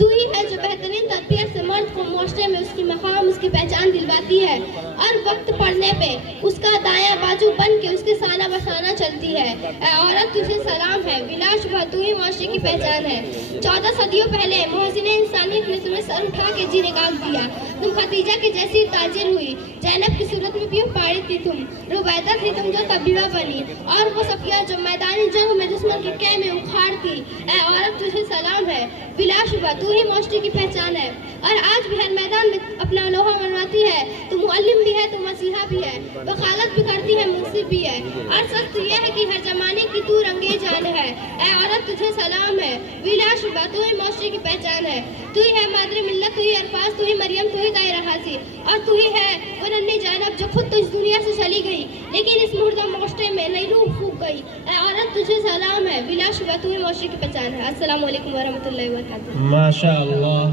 तू ही है जो बेहतरीन तरबियत से मर्द को मुआशरे में उसकी मकाम, उसकी पहचान दिलवाती है, और वक्त पड़ने पे उसका दायां बाजू बन के उसके साना बसाना चलती है। ऐ औरत, तुझे सलाम है, बिलाशुबा तू ही मुआशरे की पहचान है। 14 सदियों पहले मोहसिन इंसानियत ने तुम्हें सर उठा के जी निकाल दिया। तुम खदीजा के जैसी ताजिर हुई, जैनब की सूरत में भी पारी थी तुम, रुबैदा थी तुम जो तबीबा बनी, और वो सफिया जो मैदानी जंग में दुश्मन के कै में उखाड़ती। ऐ औरत, तुझे सलाम है, बिलाशुबा तू ही मुआशरे की पहचान है, और आज भी हर मैदान में अपना लोहा मनवाती है। तू मुअल्लिम भी है, तू मसीहा भी है, वकालत भी करती है, मुंसिफ भी है, और सच तो यह है कि हर जमाने की तू रंगे जान है। ऐ औरत, तुझे सलाम है, बिलाशुबा तू ही मुआशरे की पहचान है। तू ही है मादरे मिल्लत, तू ही अरफाज, तू ही मरियम, तू ही दायरा हासी, और तू ही है वो नन्ही जैनब जो खुद तो इस दुनिया से चली गई, लेकिन इस मुर्दा मुआशरे में नई रूह फूंक गई। ऐ औरत, तुझे सलाम है, बिलाशुबा तू ही मुआशरे की पहचान है। अस्सलाम वालेकुम व रहमतुल्लाहि व बरकातुहू। माशाअल्लाह।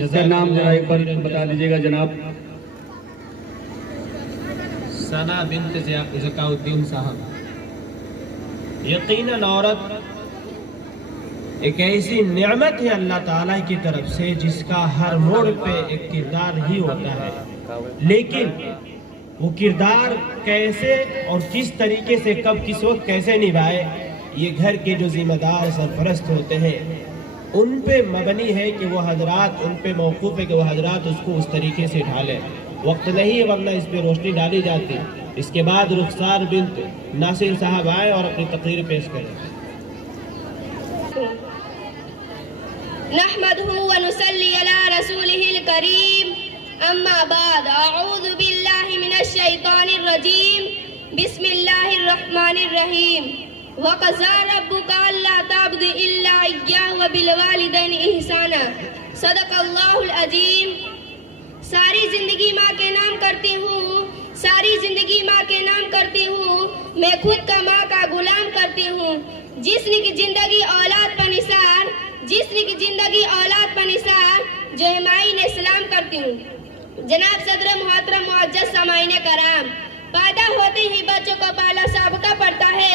इसका नाम जरा एक बार बता दीजिएगा जनाब। सना बिन्त ज़काउद्दीन साहब। यकीनन औरत एक ऐसी नेमत है अल्लाह ताला की तरफ से जिसका हर मोड़ पे एक किरदार ही होता है, लेकिन वो किरदार कैसे और किस तरीके से कब किस वक्त कैसे निभाए, ये घर के जो जिम्मेदार सरपरस्त होते हैं उन पे मबनी है कि वो हजरात, उन पे मौकूफ़ है कि वो हजरात उसको उस तरीके से ढालें। वक्त नहीं है वरना इस पे रोशनी डाली जाती। इसके बाद रुखसार बिन्त नासिर साहब आए और अपनी तकरीर पेश करें। नहमदुहु व नुसल्ली अला रसूलिहिल करीम, अम्मा बाद, अऊज़ु बिल्लाहि मिनश शैतानिर रजीम, बिस्मिल्लाहिर रहमानिर रहीम। वक़ज़ा रब्बुका अल्ला ताबुदु इल्ला इय्याहु व बिल वालिदैनि इहसाना, सदक़ल्लाहुल अज़ीम। सारी जिंदगी माँ के नाम करती हूँ, सारी जिंदगी माँ के नाम करती हूँ, मैं खुद का माँ का गुलाम करती हूँ। जिस्म की जिंदगी औलाद पर निसार, जिस्म की जिंदगी औलाद पर निसार, जो हिमायत इस्लाम करती हूँ। जनाब सदर मुहतरम कराम, पैदा होते ही बच्चों को पहला सबका पड़ता है,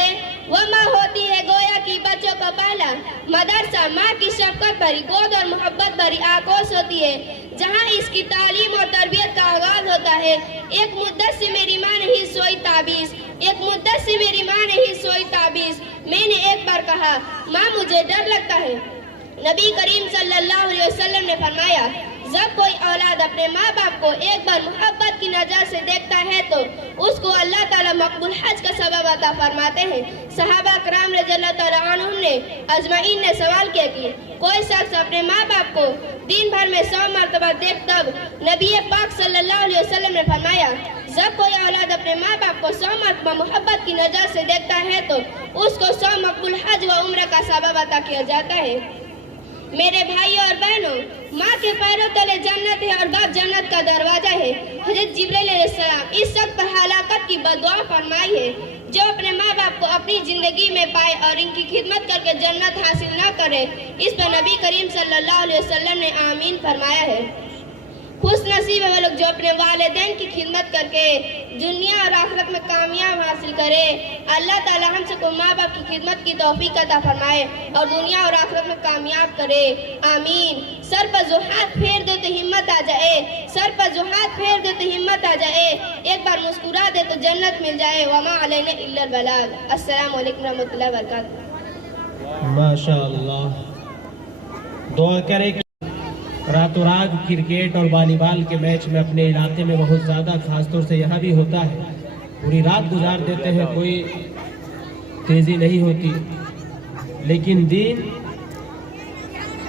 वह माँ होती है गोया की बच्चों को पहला मदरसा। माँ की शफकत भरी गोद और मोहब्बत भरी आगोश होती है, जहाँ इसकी तालीम और तरबियत का आगाज होता है। एक मुद्दत से मेरी माँ नहीं सोई ताबीज़, एक मुद्दत से मेरी माँ नहीं सोई ताबीज़। मैंने एक बार कहा, माँ मुझे डर लगता है। नबी करीम सल्लल्लाहु अलैहि वसल्लम ने फरमाया, जब कोई औलाद अपने माँ बाप को एक बार मोहब्बत की नजर से देखता है तो उसको अल्लाह ताला मकबूल हज का सबब अता फरमाते हैं। सहाबा कराम रज़ियल्लाहु ताला अन्हुम ने अजमाइन ने सवाल किया कि कोई शख्स अपने माँ बाप को दिन भर में 100 मरतबा देख, तब नबी पाक सल्लल्लाहु अलैहि वसल्लम ने फरमाया, जब कोई औलाद अपने माँ बाप को 100 मरतबा मोहब्बत की नजर से देखता है तो उसको 100 मकबूल हज व उम्र का सबब अता किया जाता है। मेरे भाइयों और बहनों, माँ के पैरों तले जन्नत है और बाप जन्नत का दरवाजा है। हज़रत जिब्रील अलैहिस्सलाम इस शख्स पर हलाकत की बददुआ फरमाई है जो अपने माँ बाप को अपनी जिंदगी में पाए और इनकी खिदमत करके जन्नत हासिल न करे। इस पर नबी करीम सल्लल्लाहु अलैहि वसल्लम ने आमीन फरमाया है। खुश नसीब है वो लोग जो अपने वालिदैन की खिदमत करके दुनिया और आखिरत में कामयाब हासिल करे। अल्लाह ताला हम सबको माँ बाप की खिदमत की तौफीक अता फरमाए और दुनिया और आखिरत में कामयाब करे, आमीन। सर पर जो हाथ फेर दे तो हिम्मत आ जाए, सर पर जो हाथ फेर दे तो हिम्मत आ जाए, एक बार मुस्कुरा दे तो जन्नत मिल जाए। वमा अलैना इल्लल बलाग। अस्सलामु अलैकुम रहमतुल्लाहि व बरकातहू। माशाअल्लाह। दुआ करें रातों रात क्रिकेट और वॉलीबॉल के मैच में अपने इलाके में बहुत ज़्यादा, खासतौर से यहाँ भी होता है, पूरी रात गुजार देते हैं, कोई तेज़ी नहीं होती। लेकिन दीन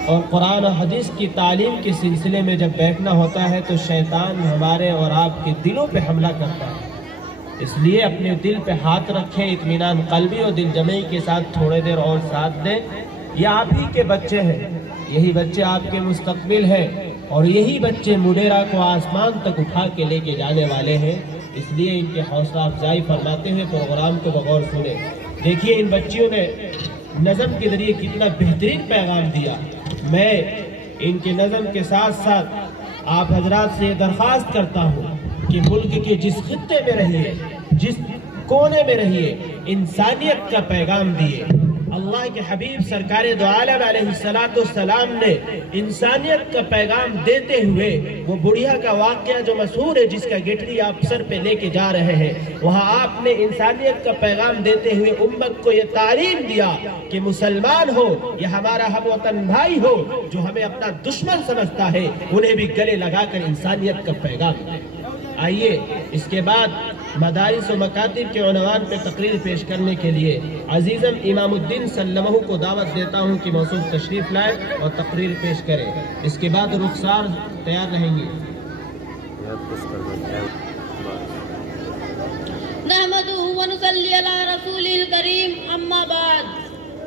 और कुरान और हदीस की तालीम के सिलसिले में जब बैठना होता है तो शैतान हमारे और आपके दिलों पे हमला करता है। इसलिए अपने दिल पे हाथ रखें, इत्मीनान क़ल्बी और दिल जमे के साथ थोड़ी देर और साथ दें। ये आप ही के बच्चे हैं, यही बच्चे आपके मुस्तकबिल हैं और यही बच्चे मुडेरा को आसमान तक उठा के लेके जाने वाले हैं। इसलिए इनके हौसला अफजाई फरमाते हुए प्रोग्राम को बगौर सुने। देखिए इन बच्चियों ने नज़म के जरिए कितना बेहतरीन पैगाम दिया। मैं इनके नज़म के साथ साथ आप हजरात से दरख्वास्त करता हूँ कि मुल्क के जिस खित्ते में रहिए, जिस कोने में रहिए, इंसानियत का पैगाम दिए। अल्लाह के हबीब सरकार दो आलम अलैहिस्सलाम ने इंसानियत का पैगाम देते हुए वो बुढ़िया का वाक़या जो मशहूर है, जिसका गिटरी आप सर पे लेके जा रहे हैं, वहाँ आपने इंसानियत का पैगाम देते हुए उम्मत को ये तालीम दिया कि मुसलमान हो या हमारा हमवतन भाई हो जो हमें अपना दुश्मन समझता है, उन्हें भी गले लगाकर इंसानियत का पैगाम। आइए इसके बाद मदारिस और मकातिब के उन्वान पे तकरीर पेश करने के लिए अजीज़म इमामुद्दीन सल्लमहु को दावत देता हूँ कि मौसूफ तशरीफ़ लाए और तकरीर पेश करें। इसके बाद रुखसार तैयार रहेंगे। नहमदुहु व नुसल्ली अला रसूलिल करीम, अम्मा बाद।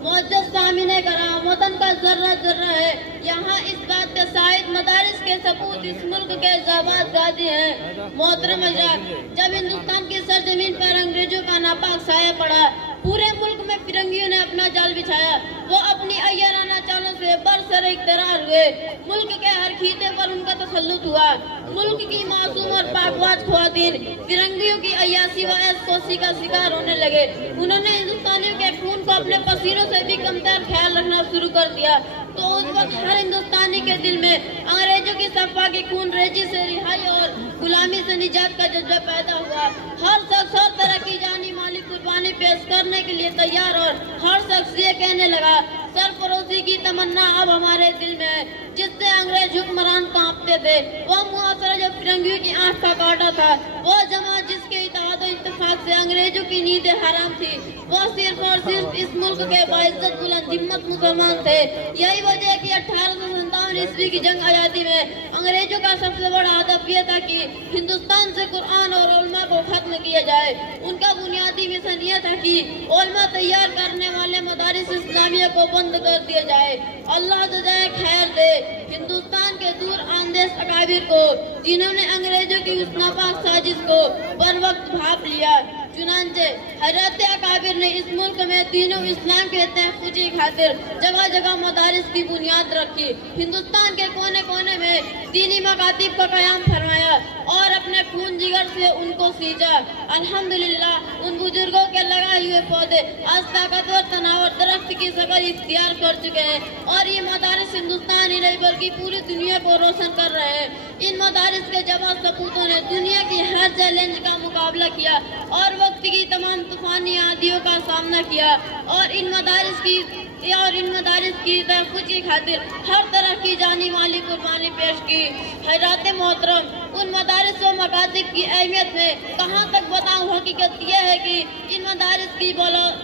मुअज़्ज़ज़ सामिने कराम, वतन का जर्रा जर्रा है, यहाँ इस बात के शायद मदारिस के सबूत इस मुल्क के जाबाज गाजी हैं। मोहतरम हज़रात, जब हिंदुस्तान की सरजमीन पर अंग्रेजों का नापाक साया पड़ा, पूरे मुल्क में फिरंगियों ने अपना जाल बिछाया। वो अपनी अय्याराना चालों से बरसर इक़्तिदार हुए, मुल्क के हर खीते पर उनका तसल्लुत हुआ। मुल्क की मासूम और पाकबाज ख्वातीन फिरंगियों की अय्यासी व ऐशकोशी का शिकार होने लगे। उन्होंने हिंदुस्तानियों के खून को अपने पसीनों से भी कमतर ख्याल रखना शुरू कर दिया। तो उस वक्त हर हिंदुस्तानी के दिल में अंग्रेजों की सफा की खून रेजी से रिहाई और गुलामी से निजात का जज्बा पैदा हुआ। हर शख्स हर तरह की जानी माली कुर्बानी पेश करने के लिए तैयार और हर शख्स ये कहने लगा, सरफरोशी की तमन्ना अब हमारे दिल में है, जिससे अंग्रेज हुक्मरान कांपते थे। वह मुआसरा जो फिरंगियों की आंख का काटा था, वो जमात जिसके इत्तेहाद और इत्तेफाक से अंग्रेजों की नींदें हराम थी, वो सिर्फ और सिर्फ इस मुल्क के बाइज्जत बुलंद हिम्मत मुसलमान थे। यही वजह है कि 1857 ईस्वी की जंग आज़ादी में अंग्रेजों का सबसे बड़ा हदफ यह था कि हिंदुस्तान से कुरान और उलमा को खत्म किया जाए। उनका बुनियादी मिशन यह था कि उलमा तैयार करने वाले मदारिस इस्लामिया को बंद कर दिया जाए। अल्लाह जज़ाए खैर दे हिंदुस्तान के दूर आंदेश अकाबिर को, जिन्होंने अंग्रेजों की उस नापाक साजिश को बर वक्त भाप लिया। चुनांचे हजरत अकाबिर ने इस मुल्क में दीनों इस्लाम के तहफ़्फ़ुज़ की खातिर जगह जगह मदारिस की बुनियाद रखी। हिंदुस्तान के कोने कोने में दीनी मकातिब का क़याम फरमाया और अपने खून जिगर से उनको सींचा। अल्हम्दुलिल्लाह उन बुजुर्गों के लगाए हुए पौधे आज ताकतवर तनावर दरख्त की शक्ल इख्तियार कर चुके हैं और ये मदारिस हिंदुस्तान ही नहीं बल्कि पूरी दुनिया को रोशन कर रहे हैं। इन मदारिस के जवाब सपूतों ने दुनिया की हर चैलेंज का मुकाबला किया और वक्त की तमाम तूफानी आंधियों का सामना किया और इन मदारिस की तहफ़्फ़ुज़ की खातिर हर तरह की जानी वाली कुर्बानी पेश की। हज़रात मोहतरम, उन मदारिस व मकातिब की अहमियत में कहाँ तक बताऊँ। हकीकत यह है कि इन मदारिस की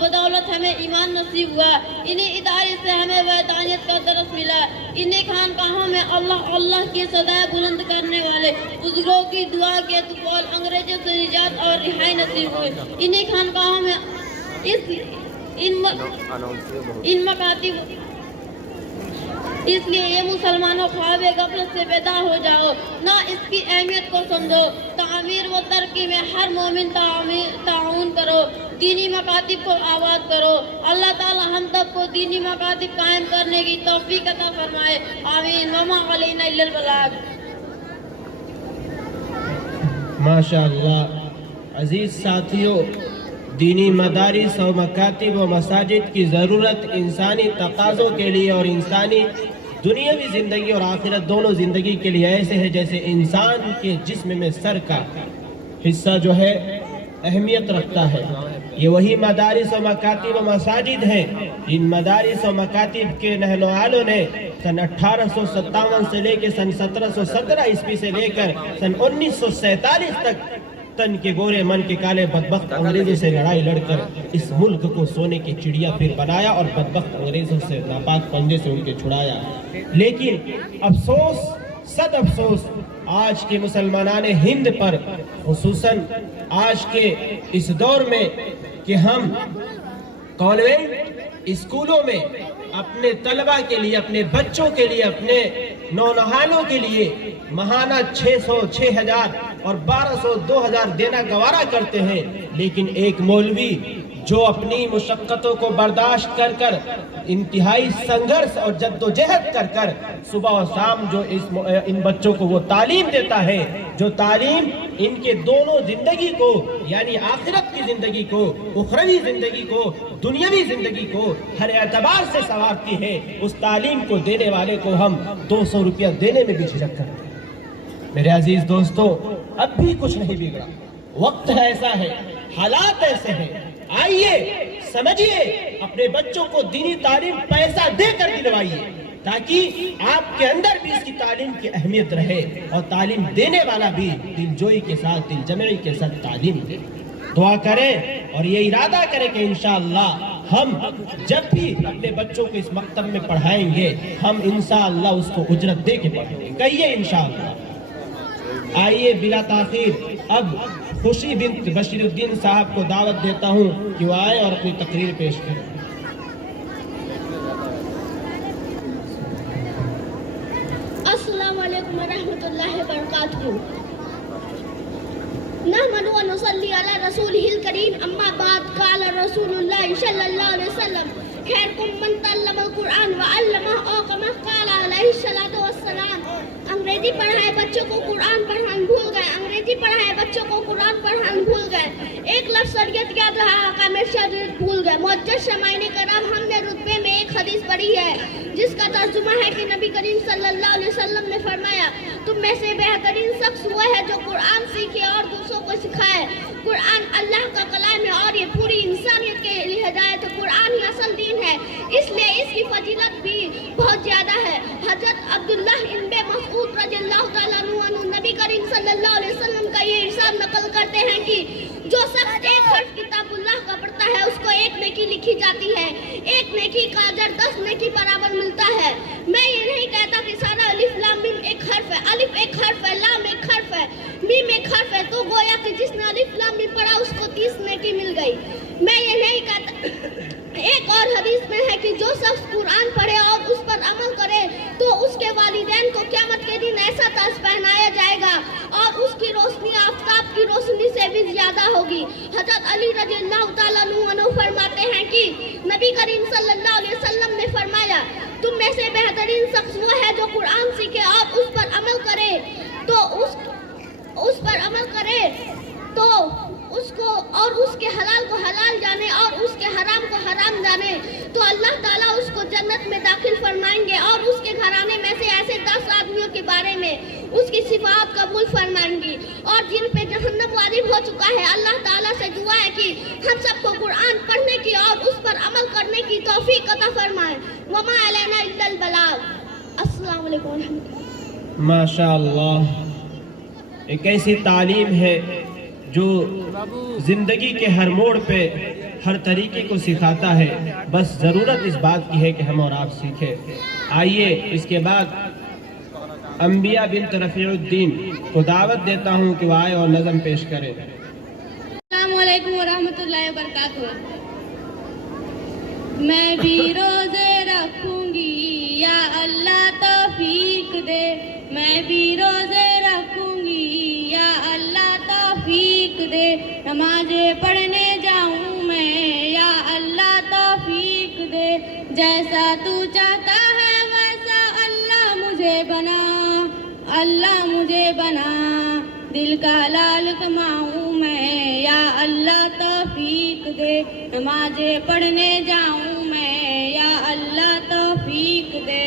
बदौलत हमें ईमान नसीब हुआ। इन्हीं इदारे से हमें वहदानियत का दरस मिला। इन्हीं खानकाहों में अल्लाह अल्लाह की सदाएं बुलंद करने वाले बुजुर्गों की दुआ के तुफौल अंग्रेजों से निजात और रिहाई नसीब हुई। इन्हीं खानकाहों में इन मकातिब इसलिए ये मुसलमानों ख्वाबे गफलत से बेदार हो जाओ, ना इसकी अहमियत को समझो। तामीर व तरक्की में हर मोमिन ताउन करो, दीनी मकातिब को आबाद करो। अल्लाह ताला हम तब को दीनी मकातिब कायम करने की तौफीक अता फरमाए। आमीन। वमा अलैना इल्लल बलाग। माशाअल्लाह। अजीज साथियों, दीनी मदारिस और मकातिब व मसाजिद की ज़रूरत इंसानी तकाज़ों के लिए और इंसानी दुनियावी ज़िंदगी और आखिरत दोनों ज़िंदगी के लिए ऐसे है जैसे इंसान के जिस्म में सर का हिस्सा जो है अहमियत रखता है। ये वही मदारिस और मकातिब व मसाजिद हैं। इन मदारिस और मकातिब के रहनुमाओं ने सन 1857 से लेकर सन 1717 ईस्वी से लेकर सन 1947 तक तन के गोरे मन के काले बदबख्त अंग्रेजों से लड़ाई लड़कर इस मुल्क को सोने की चिड़िया फिर बनाया और बदबख्त अंग्रेजों से नापाक पंजे से उनके छुड़ाया। लेकिन अफसोस, सद अफसोस, आज के मुसलमानान हिंद पर, खुसूसन आज के इस दौर में कि हम कॉन्वेंट स्कूलों में अपने तलबा के लिए, अपने बच्चों के लिए, अपने नौनहालों के लिए महाना 600, 6000 और 1200, 2000 देना गवारा करते हैं। लेकिन एक मौलवी जो अपनी मुशक्क़तों को बर्दाश्त कर कर इंतहाई संघर्ष और जद्दोजहद कर कर सुबह और शाम जो इन बच्चों को वो तालीम देता है, जो तालीम इनके दोनों जिंदगी को यानी आखिरत की जिंदगी को, उखरवी जिंदगी को, दुनियावी जिंदगी को हर एतबार से संवारती है, उस तालीम को देने वाले को हम 200 रुपया देने में भी झिझक करते हैं। मेरे अजीज दोस्तों, अब भी कुछ नहीं बिगड़ा, वक्त ऐसा है, हालात ऐसे हैं। आइए समझिए, अपने बच्चों को दीनी तालीम पैसा देकर दिलवाइए ताकि आपके अंदर भी इसकी तालीम की अहमियत रहे और तालीम देने वाला भी दिलजोई के साथ, दिलजमई के साथ तालीम दे। दुआ करें और ये इरादा करें कि इंशाअल्लाह हम जब भी अपने बच्चों को इस मकतब में पढ़ाएंगे, हम इंशाअल्लाह उसको उजरत दे के पढ़ेंगे। कहिए इंशाअल्लाह। आइए बिला ताखीर अब खुशी बिन्त बशीरुद्दीन साहब को दावत देता हूँ कि वो आए और अपनी तकरीर पेश करें। अस्सलामु अलैकुम वरहमतुल्लाहि वबरकातुहू। नहमदु व नुसल्ली अला रसूलिहिल करीम, अम्मा बाद, क़ाल रसूलुल्लाह सल्लल्लाहु अलैहि वसल्लम, खैरुकुम मन तअल्लमल कुरआन व अल्लमहु औ कमा क़ाल अलैहि सलातु वस्सलाम। अंग्रेजी पढ़ाए बच्चों को कुरान पढ़ाना भूल गए, अंग्रेजी पढ़ाए बच्चों को कुरान पढ़ाना भूल गए। एक लफ्ज़ शरीयत याद रहा, हकाम शरीयत भूल गए। मुअज्जज़ शमाइने कराम, हमने रुतबे में एक हदीस पढ़ी है जिसका तर्जुमा है कि नबी करीम सल्लल्लाहु अलैहि वसल्लम ने फरमाया, तुम में से बेहतरीन शख्स वो है जो कुरान सीखे और दूसरों को सिखाए। कुरान अल्लाह का कलाम है और ये पूरी इंसानियत के लिए हिदायत है। कुरान ही असल दीन है, इसलिए इसकी फजीलत भी बहुत ज़्यादा है। हज़रत अब्दुल्लाह इब्न मसऊद रज़ियल्लाहु ताला अन्हु नबी करीम सल्लल्लाहु अलैहि वसल्लम का ये इरशाद नकल करते हैं कि जो शख्स एक हर्फ किताबुल्लाह का पढ़ता है उसको एक नेकी लिखी जाती है, एक नेकी का अजर 10 नेकी बराबर मिलता है। मैं ये नहीं कहता कि सारा अलिफ लाम मीम एक हर्फ है, अलिफ एक हर्फ है, लाम एक हर्फ है, मीम एक हर्फ है, तो गोया कि जिसने अलिफ लाम मीम पढ़ा उसको 30 नेकी मिल गई। मैं ये नहीं कहता। एक और हदीस में है कि जो शख्स कुरान पढ़े और उस पर अमल करे तो उसके वालिदैन को क़यामत के दिन ऐसा ताज पहनाया जाएगा और उसकी रोशनी आफताब की रोशनी से भी ज्यादा होगी। हज़रत अली अली रज़ियल्लाहु ताला अन्हु फरमाते हैं कि नबी करीम सल्लल्लाहु अलैहि वसल्लम ने फरमाया, तुम में से बेहतरीन शख्स वो है जो कुरान सीखे और उस पर अमल करे, तो उसको और उसके हलाल को हलाल जाने और उसके हराम को हराम जाने, तो अल्लाह ताला उसको जन्नत में दाखिल फरमाएंगे और उसके घराने में से ऐसे 10 आदमियों के बारे में उसकी सिफात कबूल फरमाएंगी और जिन पे जहन्नम वाजिब हो चुका है। अल्लाह ताला से दुआ है कि हम सबको कुरान पढ़ने की और उस पर अमल करने की तौफीक अता फरमाए। वमा अलैना इल्लल बलाग। अस्सलाम वालेकुम व रहमतुल्लाह। माशाअल्लाह, एक ऐसी तालीम है जो जिंदगी के हर मोड़ पे हर तरीके को सिखाता है। बस ज़रूरत इस बात की है कि हम और आप सीखें। आइए इसके बाद अंबिया बिन्त रफ़ीउद्दीन को दावत देता हूँ कि वह आए और नज़म पेश करें। अस्सलामु अलैकुम व रहमतुल्लाहि व बरकातुहू। मैं भी रोज़े रखूंगी या अल्लाह तौफीक दे, मैं भी रोज़े रखूंगी या अल्लाह तौफीक दे, नमाज़े पढ़ने जाऊं मैं या अल्लाह तौफीक दे, जैसा तू चाहता है वैसा अल्लाह मुझे बना, अल्लाह मुझे बना, दिल का लाल कमाऊं मैं या अल्लाह तौफीक दे, नमाज़े पढ़ने जाऊं मैं या अल्लाह तौफीक दे।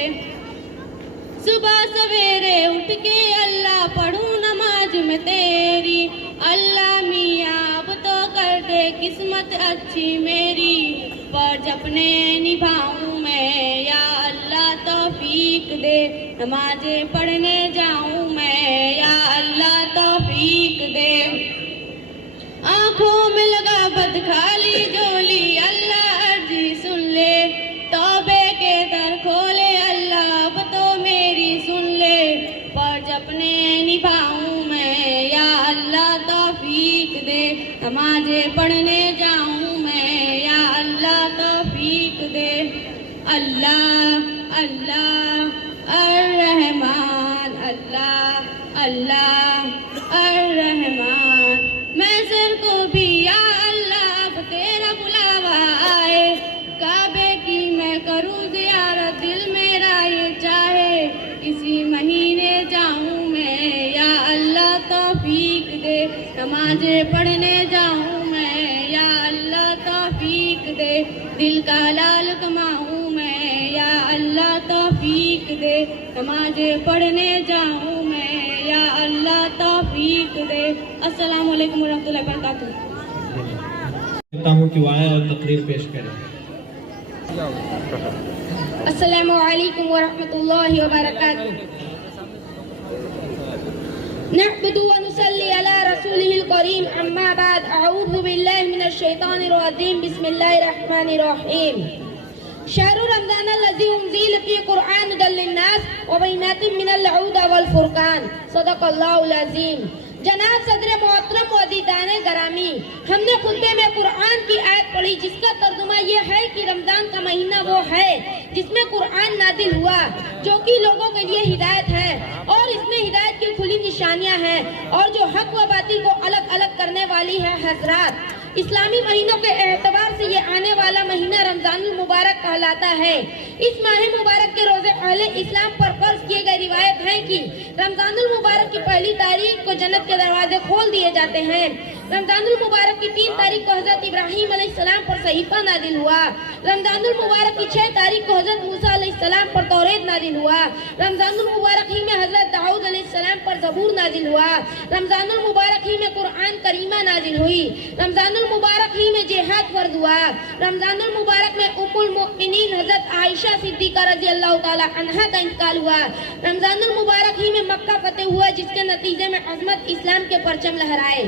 सुबह सवेरे उठ के अल्लाह पढ़ूं नमाज में तेरी, अल्लाह मियाँ अब तो कर दे किस्मत अच्छी मेरी, फर्ज अपने निभाऊं मैं या अल्लाह तौफीक दे, नमाज़े पढ़ने जाऊं मैं या अल्लाह तौफीक दे। आँखों में लगा बदखाली जोली अल्लाह अर्जी सुन ले, तौबे के दर खोले अल्लाह अब तो मेरी सुन ले, फर्ज अपने निभाऊं मैं या अल्लाह तौफीक दे, नमाज़े पढ़ने जाऊं मैं या अल्लाह तौफीक दे। अल्लाह अल्लाह अर्रहमान, अल्लाह अल्लाह अर्रहमान, मैं सर को भी या अल्लाह अब तेरा बुलावा आए, काबे की मैं करूँ ज़ियारत दिल मेरा ये चाहे, इसी महीने जाऊँ मैं या अल्लाह तौफीक दे, नमाज़े पढ़ने जाऊँ मैं या अल्लाह तौफीक दे, दिल का लाल कमाऊँ मैं या अल्लाह तौफीक दे, नमाज़े पढ़ने जाऊँ मैं या अल्लाह तौफीक दे। अस्सलामु अलैकुम रहमतुल्लाहि व बरकातुहू। कहता हूँ कि वो आए और तकरीर पेश करें। अस्सलामु अलैकुम व रहमतुल्लाहि व बरकातुहू। नहमदुहु व नुसल्ली अला रसूलिहिल करीम, अम्मा बाद, अऊज़ु बिल्लाहि मिनश शैतानिर रजीम, बिस्मिल्लाहिर रहमानिर रहीम। शहरु रमज़ानल्लज़ी उन्ज़िल फ़ीही क़ुरआन हुदल लिन्नास व बैनातिन मिनल हुदा वल फ़ुरक़ान, सदक़ल्लाहुल अज़ीम। जनाब सदर मोहतरम व दीदाने गरामी, हमने खुतबे में कुरान की आयत पढ़ी जिसका तर्जुमा ये है कि रमजान का महीना वो है जिसमें कुरान नाजिल हुआ जो कि लोगों के लिए हिदायत है और इसमें हिदायत की खुली निशानियां हैं और जो हक व बातिल को अलग अलग करने वाली है। हजरात, इस्लामी महीनों के एतबार से ये आने वाला महीना रमजानुल मुबारक कहलाता है। इस माह मुबारक के रोजे अहले इस्लाम पर फर्ज किए गए रिवायत है कि रमजानुल मुबारक की पहली तारीख को जन्नत के दरवाजे खोल दिए जाते हैं। रमजानुल मुबारक की 3 तारीख को हजरत इब्राहिम अलैहिस्सलाम पर सहीफा नाजिल हुआ। रमजानुल मुबारक की 6 तारीख को हजरत मूसा अलैहिस्सलाम पर तौरेत नाजिल हुआ। रमजानुल मुबारक ही में हजरत दाऊद अलैहिस्सलाम पर ज़बूर नाजिल हुआ। रमजानुल मुबारक ही में कुरान करीमा नाजिल हुई। रमजानुल मुबारक ही में जिहाद फर्ज हुआ। रमजानुल मुबारक में उम्मुल मोमिनीन हजरत आयशा सिद्दीका रज़ियल्लाहु ताला अन्हा का इंतकाल हुआ। रमजानुल मुबारक ही में मक्का फतेह हुआ जिसके नतीजे में अज़मत इस्लाम के परचम लहराए।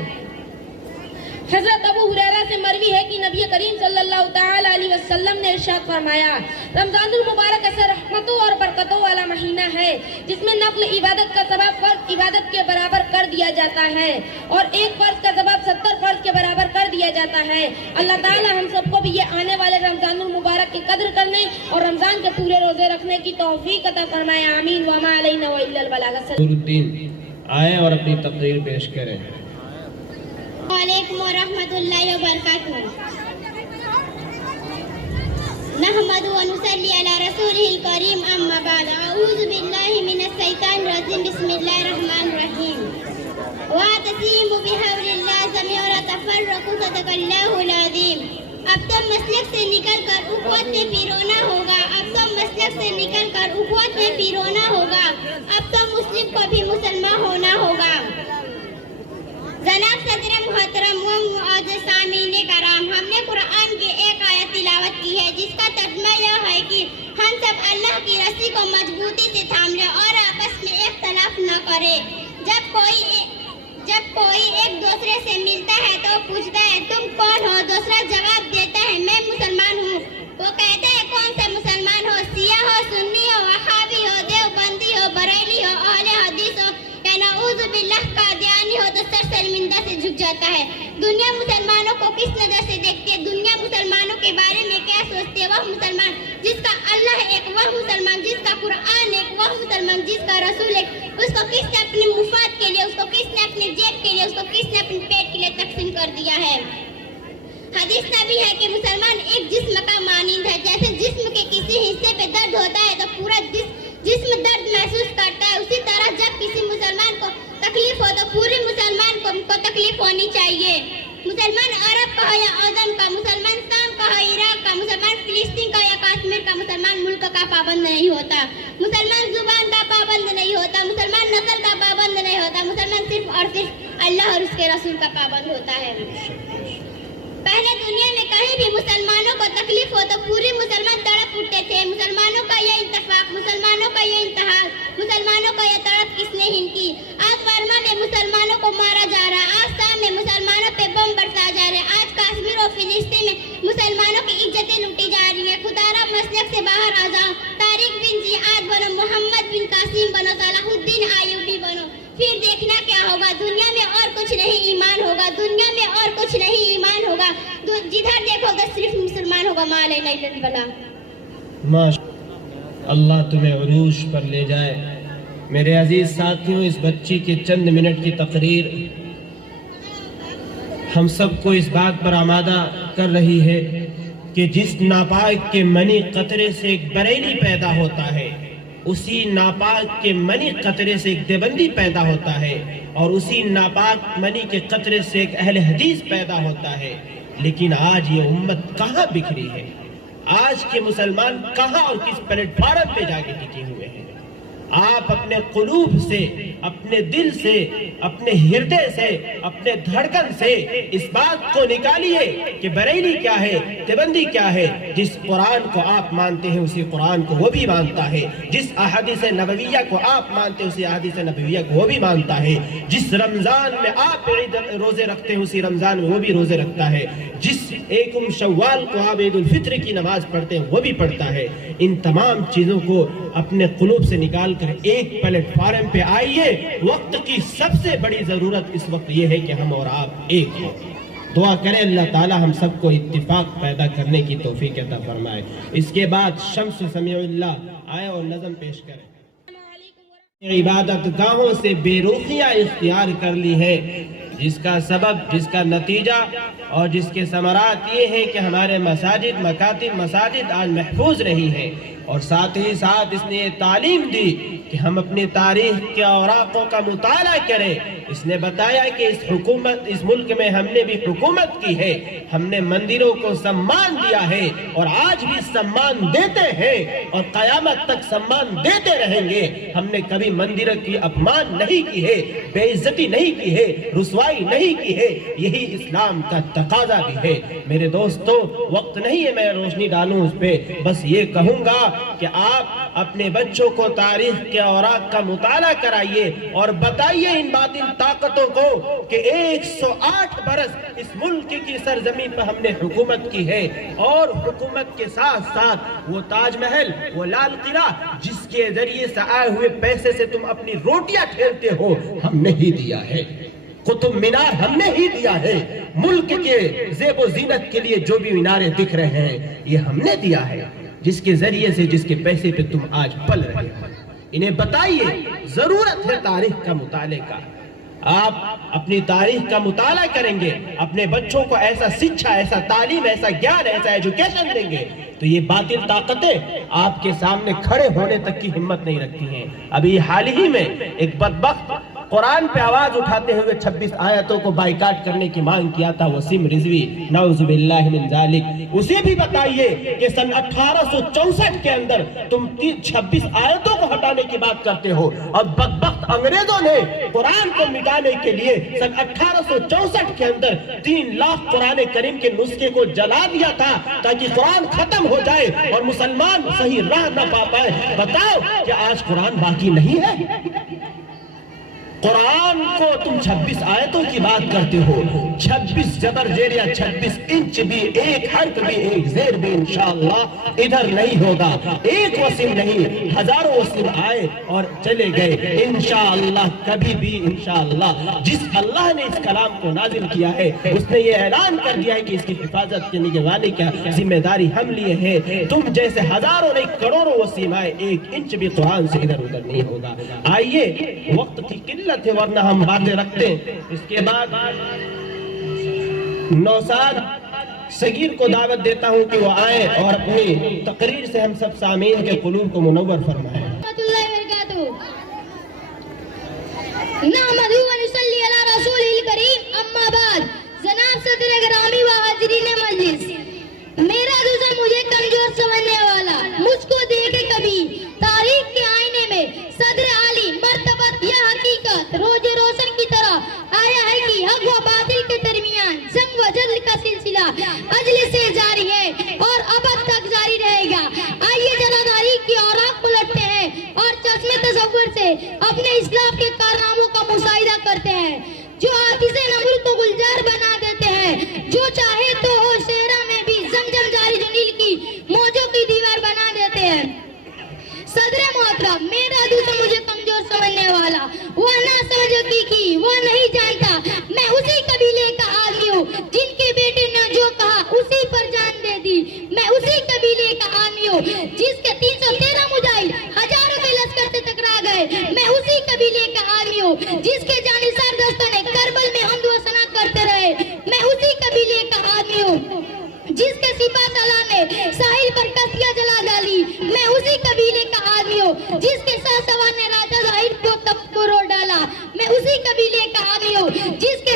हजरत अबू हुरैरा से मरवी है कि नबी करीम सल्लल्लाहु ताला अलैहि वसल्लम ने इरशाद फरमाया, रमजानुल मुबारक ऐसा रहमतों और बरकतों वाला महीना है जिसमें नफल इबादत का सवाब फर्ज इबादत के बराबर कर दिया जाता है और एक फर्ज का सवाब 70 फर्ज के बराबर कर दिया जाता है। अल्लाह ताला हम सबको भी ये आने वाले रमजानुल मुबारक की कद्र करने और रमजान के पूरे रोजे रखने की तौफीक अता फरमाए। आमीन। व मा अलैना इल्लल बलाग। नूरुद्दीन आए और अपनी तकरीर पेश करें। अलैकुम व रहमतुल्लाहि व बरकातुहू। नहमदु व नुसल्ली अला रसूलिहिल करीम अम्मा बाद। अऊज़ु बिल्लाहि मिनश शैतानिर रजीम। बिस्मिल्लाहिर रहमानिर रहीम। वातसीमु बिहब्लिल्लाहि जमीअन व ला तफर्रकू। सदक़ल्लाहुल अज़ीम। अब तो मसलक से निकलकर उख़्वत में पिरोना होगा। अब तो मसलक से निकलकर उख़्वत में पिरोना होगा। अब तो मुस्लिम को भी मुसलमान होना होगा। जनाब सदर मुहतरम व मुअज़्ज़ज़ सामीन कराम, हमने कुरान की एक आयत तिलावत की है जिसका तर्जुमा यह है कि हम सब अल्लाह की रस्सी को मजबूती से थाम लें और आपस में इख्तलाफ न करें। जब कोई एक दूसरे से मिलता है तो पूछता है तुम कौन हो, दूसरा जवाब देता है मैं मुसलमान हूँ। वो कहता है कौन सा मुसलमान हो, शिया हो, सुन्नी हो, वहाबी हो, देवबंदी हो, बरेली हो, अहले हदीस हो या नऊज़ु बिल्लाह कादियानी हो, तो सर शर्मिंदा से झुक जाता है। दुनिया मुसलमानों को किस नजर से देखती है, दुनिया मुसलमानों के बारे में क्या सोचती है? वह मुसलमान जिसका अल्लाह एक, वह मुसलमान जिसका कुरान एक, वह मुसलमान जिसका रसूल एक, उसको किसने अपने मुफाद के लिए, उसको किसने अपने जेब के लिए, उसको किसने अपने पेट के लिए तकसीम कर दिया है। हदीस में भी है कि मुसलमान एक जिस्म का मानिंद है। जैसे जिस्म के किसी हिस्से पे दर्द होता है तो पूरा जिस्म दर्द महसूस करता है, उसी तरह जब किसी मुसलमान को तकलीफ हो तो पूरे मुसलमान को तकलीफ होनी चाहिए। मुसलमान अरब का हो या अदम का, मुसलमान शाम का हो, इराक का, मुसलमान फिलिस्तीन का या कश्मीर का, मुसलमान मुल्क का पाबंद नहीं होता, मुसलमान जुबान का पाबंद नहीं होता, मुसलमान नस्ल का पाबंद नहीं होता, मुसलमान सिर्फ और सिर्फ अल्लाह और उसके रसूल का पाबंद होता है। पहले दुनिया में कहीं भी मुसलमानों को तकलीफ हो तो पूरे मुसलमान तड़प उठते थे। मुसलमानों का यह इत्तेफाक, मुसलमानों का यह इंतहार, मुसलमानों का यह तड़प किसने हिनकी? आज बर्मा में मुसलमानों को मारा जा रहा है, आज शाम में मुसलमानों पे बम बरसा जा रहे हैं, आज कश्मीर और फिलिस्तीन में मुसलमानों की इज्जतें लूटी जा रही है। खुदारा मसलक से बाहर आ जाओ, तारिक बिन जियाद बनो, मोहम्मद बिन कासिम बनो, सलाहुद्दीन अय्यूबी बनो, फिर देखना क्या होगा। दुनिया में और कुछ नहीं ईमान होगा, दुनिया में और कुछ नहीं ईमान होगा। जिधर देखोगे सिर्फ मुसलमान होगा। माले नहीं बला। अल्लाह तुम्हें उरूज पर ले जाए। मेरे अजीज साथियों, इस बच्ची के चंद मिनट की तकरीर हम सबको इस बात पर आमादा कर रही है कि जिस नापाक के मनी कतरे से एक बरेली पैदा होता है, उसी नापाक के मनी कतरे से एक देवबंदी पैदा होता है और उसी नापाक मनी के कतरे से एक अहले हदीस पैदा होता है। लेकिन आज ये उम्मत कहाँ बिखरी है? आज के मुसलमान कहाँ और किस प्लेटफार्म पे जाके टिके हुए हैं? आप अपने कुलूब से, अपने दिल से, अपने हृदय से, अपने धड़कन से इस बात को निकालिए कि बरेली क्या है, देवबंदी क्या है। जिस कुरान को आप मानते हैं उसी कुरान को वो भी मानता है, जिस अहादीस नबविया को आप मानते हैं उसी अहादीस नबविया को वो भी मानता है, जिस रमजान में आप रोजे रखते हैं उसी रमजान में वो भी रोजे रखता है, जिस एक शव्वाल को आप ईद उल फित्र की नमाज पढ़ते हैं वो भी पढ़ता है। इन तमाम चीजों को अपने कुलूब से निकाल एक प्लेटफार्म पे आइए। वक्त की सबसे बड़ी जरूरत इस वक्त ये है कि हम और आप एक हों। दुआ करें अल्लाह ताला हम सबको इत्तिफाक पैदा करने की तौफीक अता फरमाए। इसके बाद शम्स समीउल्लाह आए और नज़म पेश करें। इबादत गाहों से बेरुखियां इख्तियार कर ली है, जिसका सबब, जिसका नतीजा और जिसके समरात ये है कि हमारे मसाजिद, मकातिब, मसाजिद आज महफूज नहीं है। और साथ ही साथ इसने ये तालीम दी कि हम अपनी तारीख के औराकों का मुताला करें। इसने बताया कि इस मुल्क में हमने भी हुकूमत की है, हमने मंदिरों को सम्मान दिया है और आज भी सम्मान देते हैं और कयामत तक सम्मान देते रहेंगे। हमने कभी मंदिरों की अपमान नहीं की है, बेइज्जती नहीं की है, रुसवाई नहीं की है। यही इस्लाम का तकाजा भी है। मेरे दोस्तों, वक्त नहीं है मैं रोशनी डालूं उस पे, बस ये कहूंगा कि आप अपने बच्चों को तारीख के औराक का मुताला कराइए और बताइए इन बातिल ताकतों को कि 108 बरस इस मुल्क की सरजमी पर हमने हुकूमत की है और हुकूमत के साथ साथ वो ताजमहल, वो लाल किला जिसके जरिए से आए हुए पैसे से तुम अपनी रोटियां खेलते हो, हमने ही दिया है। कुतुब मीनार हमने ही दिया है। मुल्क के ज़ेब व ज़ीनत के लिए जो भी मीनारे दिख रहे हैं ये हमने दिया है, जिसके जरिए से, जिसके पैसे पे तुम आज पल रहे हो। इन्हें बताइए, जरूरत है तारीख का मुताले का। आप अपनी तारीख का मुताला करेंगे, अपने बच्चों को ऐसा शिक्षा, ऐसा तालीम, ऐसा ज्ञान, ऐसा एजुकेशन देंगे, तो ये बातिल ताकतें आपके सामने खड़े होने तक की हिम्मत नहीं रखती हैं। अभी हाल ही में एक बदबख्त कुरान पे आवाज उठाते हुए 26 आयतों को बाइकाट करने की मांग किया था वसीम रिजवी, नऊजुबिल्लाहि मिन जालिक। उसे भी बताइए कि सन 1864 के अंदर तुम 26 आयतों को हटाने की बात करते हो, और बदबख्त अंग्रेजों ने कुरान को मिटाने के लिए सन 1864 के अंदर 3 लाख कुरान करीम के नुस्खे को जला दिया था ताकि कुरान खत्म हो जाए और मुसलमान सही राह न पा पाए। बताओ कि आज कुरान बाकी नहीं है? कुरान को तुम 26 आयतों की बात करते हो, 26 जबर जेर या 26 इंच भी, एक हर्फ भी, एक जेर भी इंशाअल्लाह इधर नहीं होगा। एक वसीम नहीं, हजारों वसीम आए और चले गए, इंशाअल्लाह कभी भी इंशाअल्लाह जिस अल्लाह ने इस कलाम को नाजिल किया है उसने ये ऐलान कर दिया है कि इसकी हिफाजत के निगरानी की जिम्मेदारी हम लिए है। तुम जैसे हजारों नहीं करोड़ों वसीम आए, एक इंच भी कुरान से इधर उधर नहीं होगा। आइए, वक्त की किल्लत है वरना हम बातें रखते हैं। इसके बाद नौसाद सगीर को दावत देता हूं कि वो आए और अपनी तकरीर से हम सब सामीन के कुलूब को मुनव्वर फरमाएं। मेरा दूसरा मुझे कमजोर समझने वाला, मुझको देखे कभी तारीख के आईने में सदर आली मर्तबत या हकीकत रोजे रोशन की तरह आया है कि हक व बातिल के दरमियान जंग व जदल का सिलसिला अजले से जारी है और अब तक जारी रहेगा। आइए जरा तारीख की औराक उलटते हैं और चश्मे तसव्वुर से अपने इस्लाम के कारनामों का मुशाहिदा करते हैं, जो आतिशे नमूर को गुलजार बना देते हैं, जो चाहे तो हो शेरा में भी जमजम जारी जनील की मौजों की दीवार बना देते हैं। सदर मोहतरम, मेरा दूसरा मुझे कमजोर समझने वाला, वह ना समझ की वह नहीं जानता, मैं उसी कबीले का आदमी हूँ जिनके बेटे ने जो कहा उसी पर जान दे दी। मैं उसी कबीले का आदमी हूँ जिसके 313 मुजाहिद हजारों के लश्कर से टकरा गए। मैं उसी कबीले का आदमी हूँ जिसके जानिसार दोस्तों ने करबल में हमद व सना करते रहे। मैं उसी कबीले का आदमी हूँ जिसके सिपा सालार ने साहिल पर कस्तियां जला डाली। मैं उसी कबीले का आदमी हूँ जिसके साथ सवार ने राजा जाहिर को तब को रोक डाला। मैं उसी कबीले का आदमी हूँ जिसके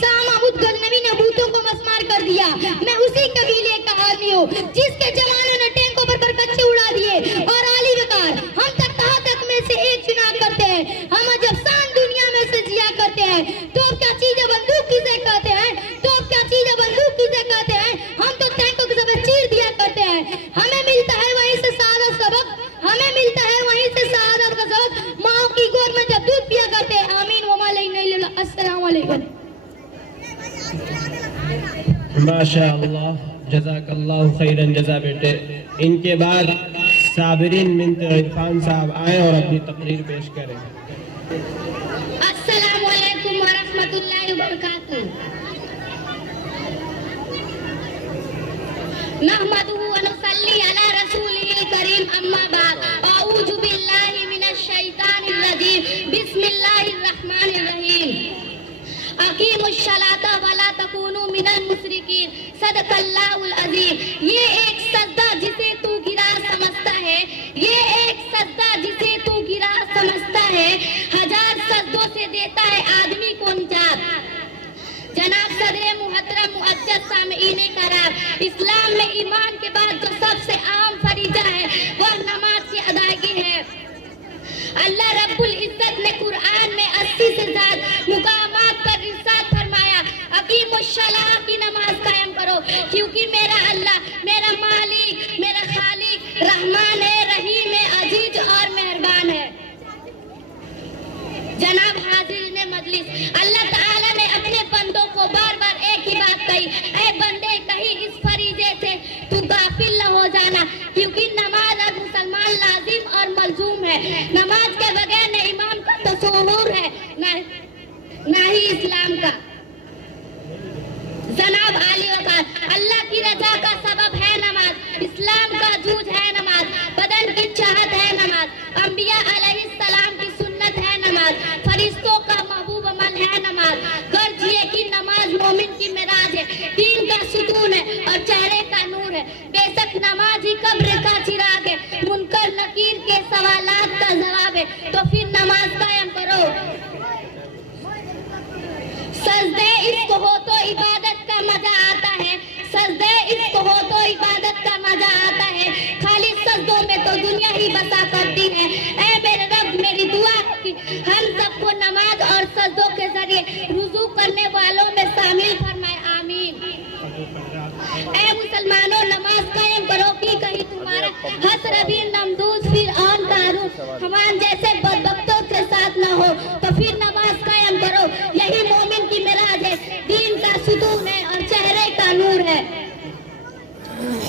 सामाउद गजनवी ने बूतों को मसमार कर दिया। मैं उसी कबीले का आदमी हूँ जिसके जवानों ने टैंकों पर कच्चे उड़ा दिए और आली वकार हम तक कहाँ तक में से एक चुनाव करते हैं। हम जब शान दुनिया में से जिया करते हैं तो क्या चीजें बंदूक किसे कहते हैं, तो क्या चीजें बंदूक किसे कहते हैं। हम तो टैंकों के सब चीर दिया करते हैं। हमें मिलता है वहीं से सादा सबक, हमें मिलता है वहीं से सादा का सबक। माओ की गोद में जब दूध पिया करते हैं। आमीन व मालैना। अस्सलाम वालेकुम। माशाअल्लाह, जज़ाकल्लाहु खैरन जज़ा बेटे। इनके बाद साबिरीन बिन्त इरफान साहब आए और अपनी तकरीर पेश करें। अस्सलाम वालेकुम व रहमतुल्लाहि व बरकातुहू। नहमदुहु व नुसल्ली अला रसूलिहिल करीम, अम्मा बाद। अऊज़ु बिल्लाहि मिनश शैतानिर रजीम, बिस्मिल्लाहिर रहमानिर रहीम। अकीमुश सलाता वला तकूनु मिनल मुशरिकीन, सदकल्लाहुल अज़ीम। ये एक सजदा जिसे तू गिरा समझता है, ये एक सजदा जिसे तू गिरा समझता है, हजार सजदों से देता है आदमी को निजात। जनाब सदर मुहतरम मुअज्जज सामीईन कराम, इस्लाम में ईमान के बाद जो सबसे आम फरीजा है वह नमाज की अदायगी है। अल्लाह रब्बुल इज्जत ने कुरान में 80 से ज्यादा मुकामात पर इरशाद फरमाया, अकीमुस्सलाह की नमाज कायम करो, क्योंकि मेरा अल्लाह, मेरा मालिक, मेरा खालिक रहमान है, रहीम है, अजीज और मेहरबान है। जनाब हाज़िरीन मजलिस, अल्लाह ताला ने अपने बंदों को बार बार एक ही बात कही, ऐ बंदे कहीं इस फरीजे से तू गाफिल न हो जाना, क्योंकि नमाज अब मुसलमान लाजिम और मलजूम है। नमाज के बगैर न इमाम का तसव्वुर है ना ही इस्लाम का। जनाब आली वकार, अल्लाह की रजा का सबब है नमाज, इस्लाम का जूझ है नमाज, बदन की चाहत है नमाज, अंबिया अलैहिस्सलाम की सुन्नत है नमाज, फरिश्तों इश्क हो तो इबादत का मजा आता है, सजदे इश्क हो तो इबादत का मजा आता है, खाली सजदों में तो दुनिया ही बसा करती है। ऐ मेरे रब, मेरी दुआ है कि हम सबको नमाज और सजदों के जरिए रुजू करने वालों में शामिल फरमाए, आमीन। ऐ मुसलमानों, नमाज कायम करो कि कहीं तुम्हारा हसरबी नमदूद फिर आन कारून हमान जैसे बदबख्तों के साथ न हो, तो फिर नमाज कायम करो। यही मोमिन की मिराज है, दीन का सुतून है और चेहरे का नूर है।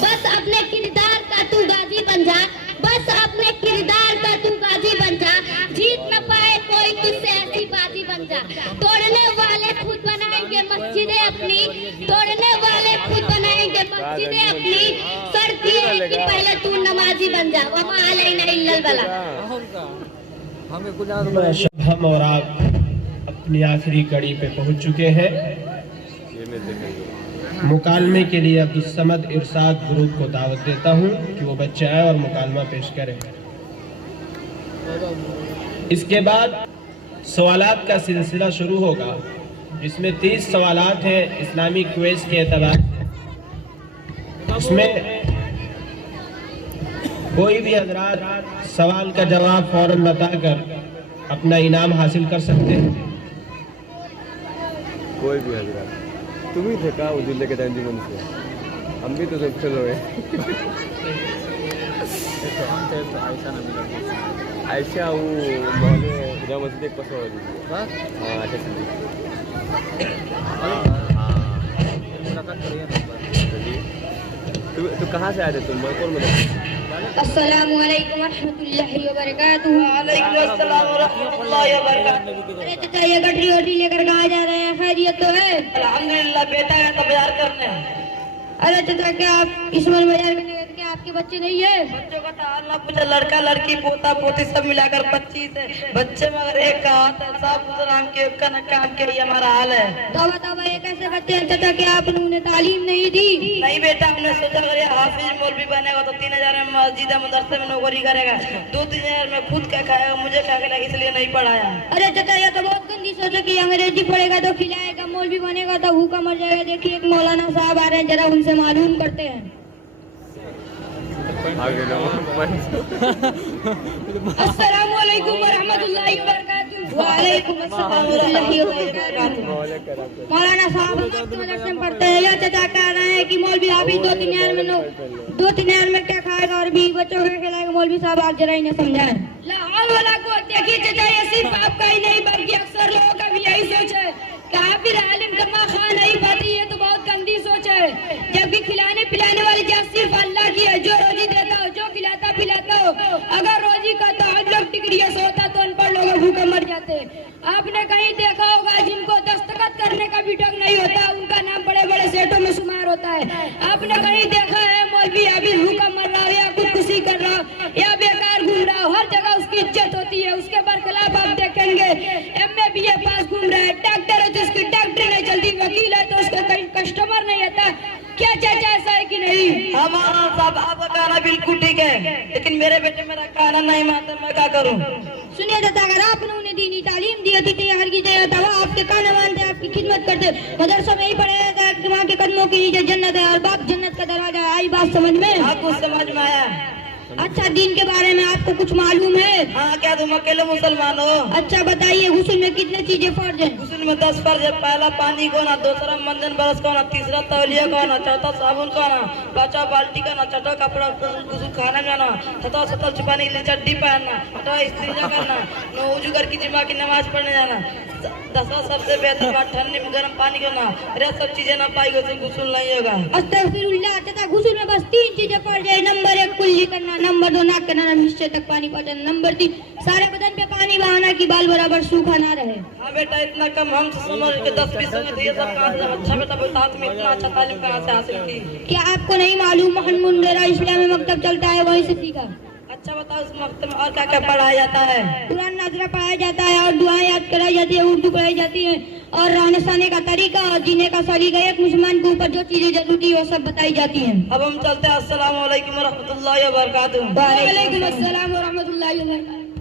बस अपने किरदार का तू गाजी बन जा, बस अपने किरदार का तू गाजी बन जा, जीत न पाए कोई तुझसे ऐसी बाजी बन जा। तोड़ने वाले खुद बनाएंगे मस्जिदें अपनी, तोड़ने वाले खुद बनाएंगे मस्जिदें अपनी, शर्त ये है कि पहले तू नमाजी बन जा। वमा अलैना इल्लल बलाग। हम और आप अपनी आखिरी कड़ी पे पहुंच चुके हैं। मुकालमे के लिए अब्दुल समद इरशाद ग्रुप को दावत देता हूं कि वो बच्चे आए और मुकालमा पेश करें। इसके बाद सवालात का सिलसिला शुरू होगा, जिसमें 30 सवालात हैं इस्लामिक क्विज के एतबार से। इसमें कोई भी हजरात सवाल का जवाब फौरन बताकर अपना इनाम हासिल कर सकते हैं। कोई भी हजरात, तुम ही थे का उजुल्ले के टाइम जीवन से, हम भी तो सब चलो आयशा वो मोहल्ले खुदा मस्जिद एक पसंद हो तो कहाँ से आए थे तुम? कौन अस्सलामु अलैकुम रहमतुल्लाहि व बरकातुहू। वालेकुम अस्सलाम व रहमतुल्लाहि व बरकातुहू। अरे चाचा, ये गठरी वठरी लेकर कहाँ जा रहे हैं? खैरियत तो है? अल्हम्दुलिल्लाह, बेटा है तो बाजार करने। अरे चाचा, क्या आप इसमें बाजार करने गए थे? क्या आपके बच्चे नहीं है? बच्चों का तो हाल ना पूछो, लड़का लड़की पोता पोती सब मिलाकर 25 है बच्चे, मगर एक का हाथ है, सब नाम के का न काम के, ये हमारा हाल है। तौबा तौबा, ये कैसे बच्चे हैं चाचा? क्या आपने उन्हें तालीम नहीं दी? नहीं बेटा, हमने सोचा अगर ये हाफिज मौलवी बनेगा तो 3000 में मस्जिद मदरसे में नौकरी करेगा, 2-3 में खुद क्या खाएगा, मुझे क्या खिलाएगा, इसलिए नहीं पढ़ाया। अरे चाचा, ये तो बहुत गंदी सोच है कि अंग्रेजी पढ़ेगा तो खिलाएगा, मौलवी बनेगा तो भूखा मर जाएगा। देखिए एक मौलाना साहब आ रहे हैं, जरा उनसे मालूम करते हैं। अस्सलामु अलैकुम व रहमतुल्लाहि व बरकातुहू। वालेकुम अस्सलाम व रहमतुल्लाहि व बरकातुहू। मौलाना साहब हम आपके मदरसे में पढ़ते हैं। यह चाचा कह रहे हैं कि मौलवी हाफिज 2-3 हज़ार में क्या खाएगा और भी बच्चों को खिलाएगा। मौलवी साहब आप जरा इन्हें समझाएं। लाहौल वाला को देखिए चाचा, ये सिर्फ आपका ही नहीं बल्कि अक्सर लोगों का भी यही सोच है कि हाफिज आलिम कमा खा नहीं पाती, ये तो बहुत गंदी सोच है। जबकि खिलाने पिलाने वाली जात सिर्फ अल्लाह की है, जो रोजी देता हो, जो खिलाता पिलाता हो। अगर रोजी का ताल्लुक डिग्रियों से होता तो अनपढ़ लोग भूखे मर जाते। आपने कहीं देखा होगा जिनको दस्तखत करने का भी ढंग नहीं होता, उनका नाम बड़े बड़े सेठों में शुमार होता है। आपने कहीं देखा है मौलवी अभी भूखा मर रहा हो या खुदकुशी कर रहा हो या बेकार घूम रहा हो, हर जगह उसकी इज्जत होती है। उसके बरखिलाफ आप देखेंगे MA BA पास घूम रहा है, डॉक्टर है तो उसकी डॉक्टरी नहीं चलती, वकील है तो उसको कहीं कस्टमर नहीं आता। क्या चाचा ऐसा है कि नहीं? हमारा साहब आपका कहना बिल्कुल ठीक है, लेकिन मेरे बेटे मेरा कहना नहीं मानते, मैं क्या करूं? सुनिए चाचा, अगर आपने उन्हें दीनी तालीम दी होती तो ये हरगिज़ नहीं होता। वो आपके कहना मानते, आपकी खिदमत करते, मदरसों में ही पढ़ेगा कि वहाँ के कदमों की नीचे जन्नत है और बाप जन्नत का दरवाजा है। आई बात समझ में? आपको समझ में आया? अच्छा, दीन के बारे में आपको कुछ मालूम है? हाँ, क्या तुम अकेले मुसलमान हो? अच्छा बताइए, गुस्ल में कितने चीजें फर्ज है? गुस्ल में 10 फर्ज है। पहला पानी को ना, दूसरा मंजन बरस को ना, तीसरा तौलिया को ना, चौथा साबुन को ना, पांचवा बाल्टी का ना, छठा कपड़ा गुस्ल खाना जाना, छठा सतल छुपाने के लिए चड्डी पहनना, छठा स्त्रीजा करना, नौ वजू करके जिमा की नमाज पढ़ने जाना, 10वां सबसे बेहतर बात ठंडे में गर्म पानी करना। अरे सब चीजें ना पाई तो गुस्ल नहीं होगा। अस्तगफिरुल्लाह। चाचा, गुस्ल में बस 3 चीजें फर्ज है। नंबर 1 कुल्ली करना, नंबर 2 नाक करना, नीचे तक पानी पहुंचाना, नंबर 3 सारे बदन पे पानी बहाना कि बाल बराबर सूखा ना रहे। हाँ बेटा, इतना कम हम समझ के 10-20 में तो ये सब कहाँ से? अच्छा बेटा, बता तुम्हें इतना अच्छा तालीम कहाँ से हासिल की? क्या आपको नहीं मालूम मोहन मुंडेरा इस्लामी मकतब चलता है, वहीं से सीखा। अच्छा बताओ, उस मकतब में और क्या क्या पढ़ाया जाता है? कुरान नाज़रा पढ़ाया जाता है और दुआएं याद कराई जाती है, उर्दू पढ़ाई जाती है और रहने सहने का तरीका और जीने का सलीका, एक मुसलमान के ऊपर जो चीजें जरूरी है वो सब बताई जाती हैं। अब हम चलते हैं। अस्सलाम वालेकुम रहमतुल्लाहि व बरकातुहू। वालेकुम अस्सलाम व रहमतुल्लाहि व बरकातुहू।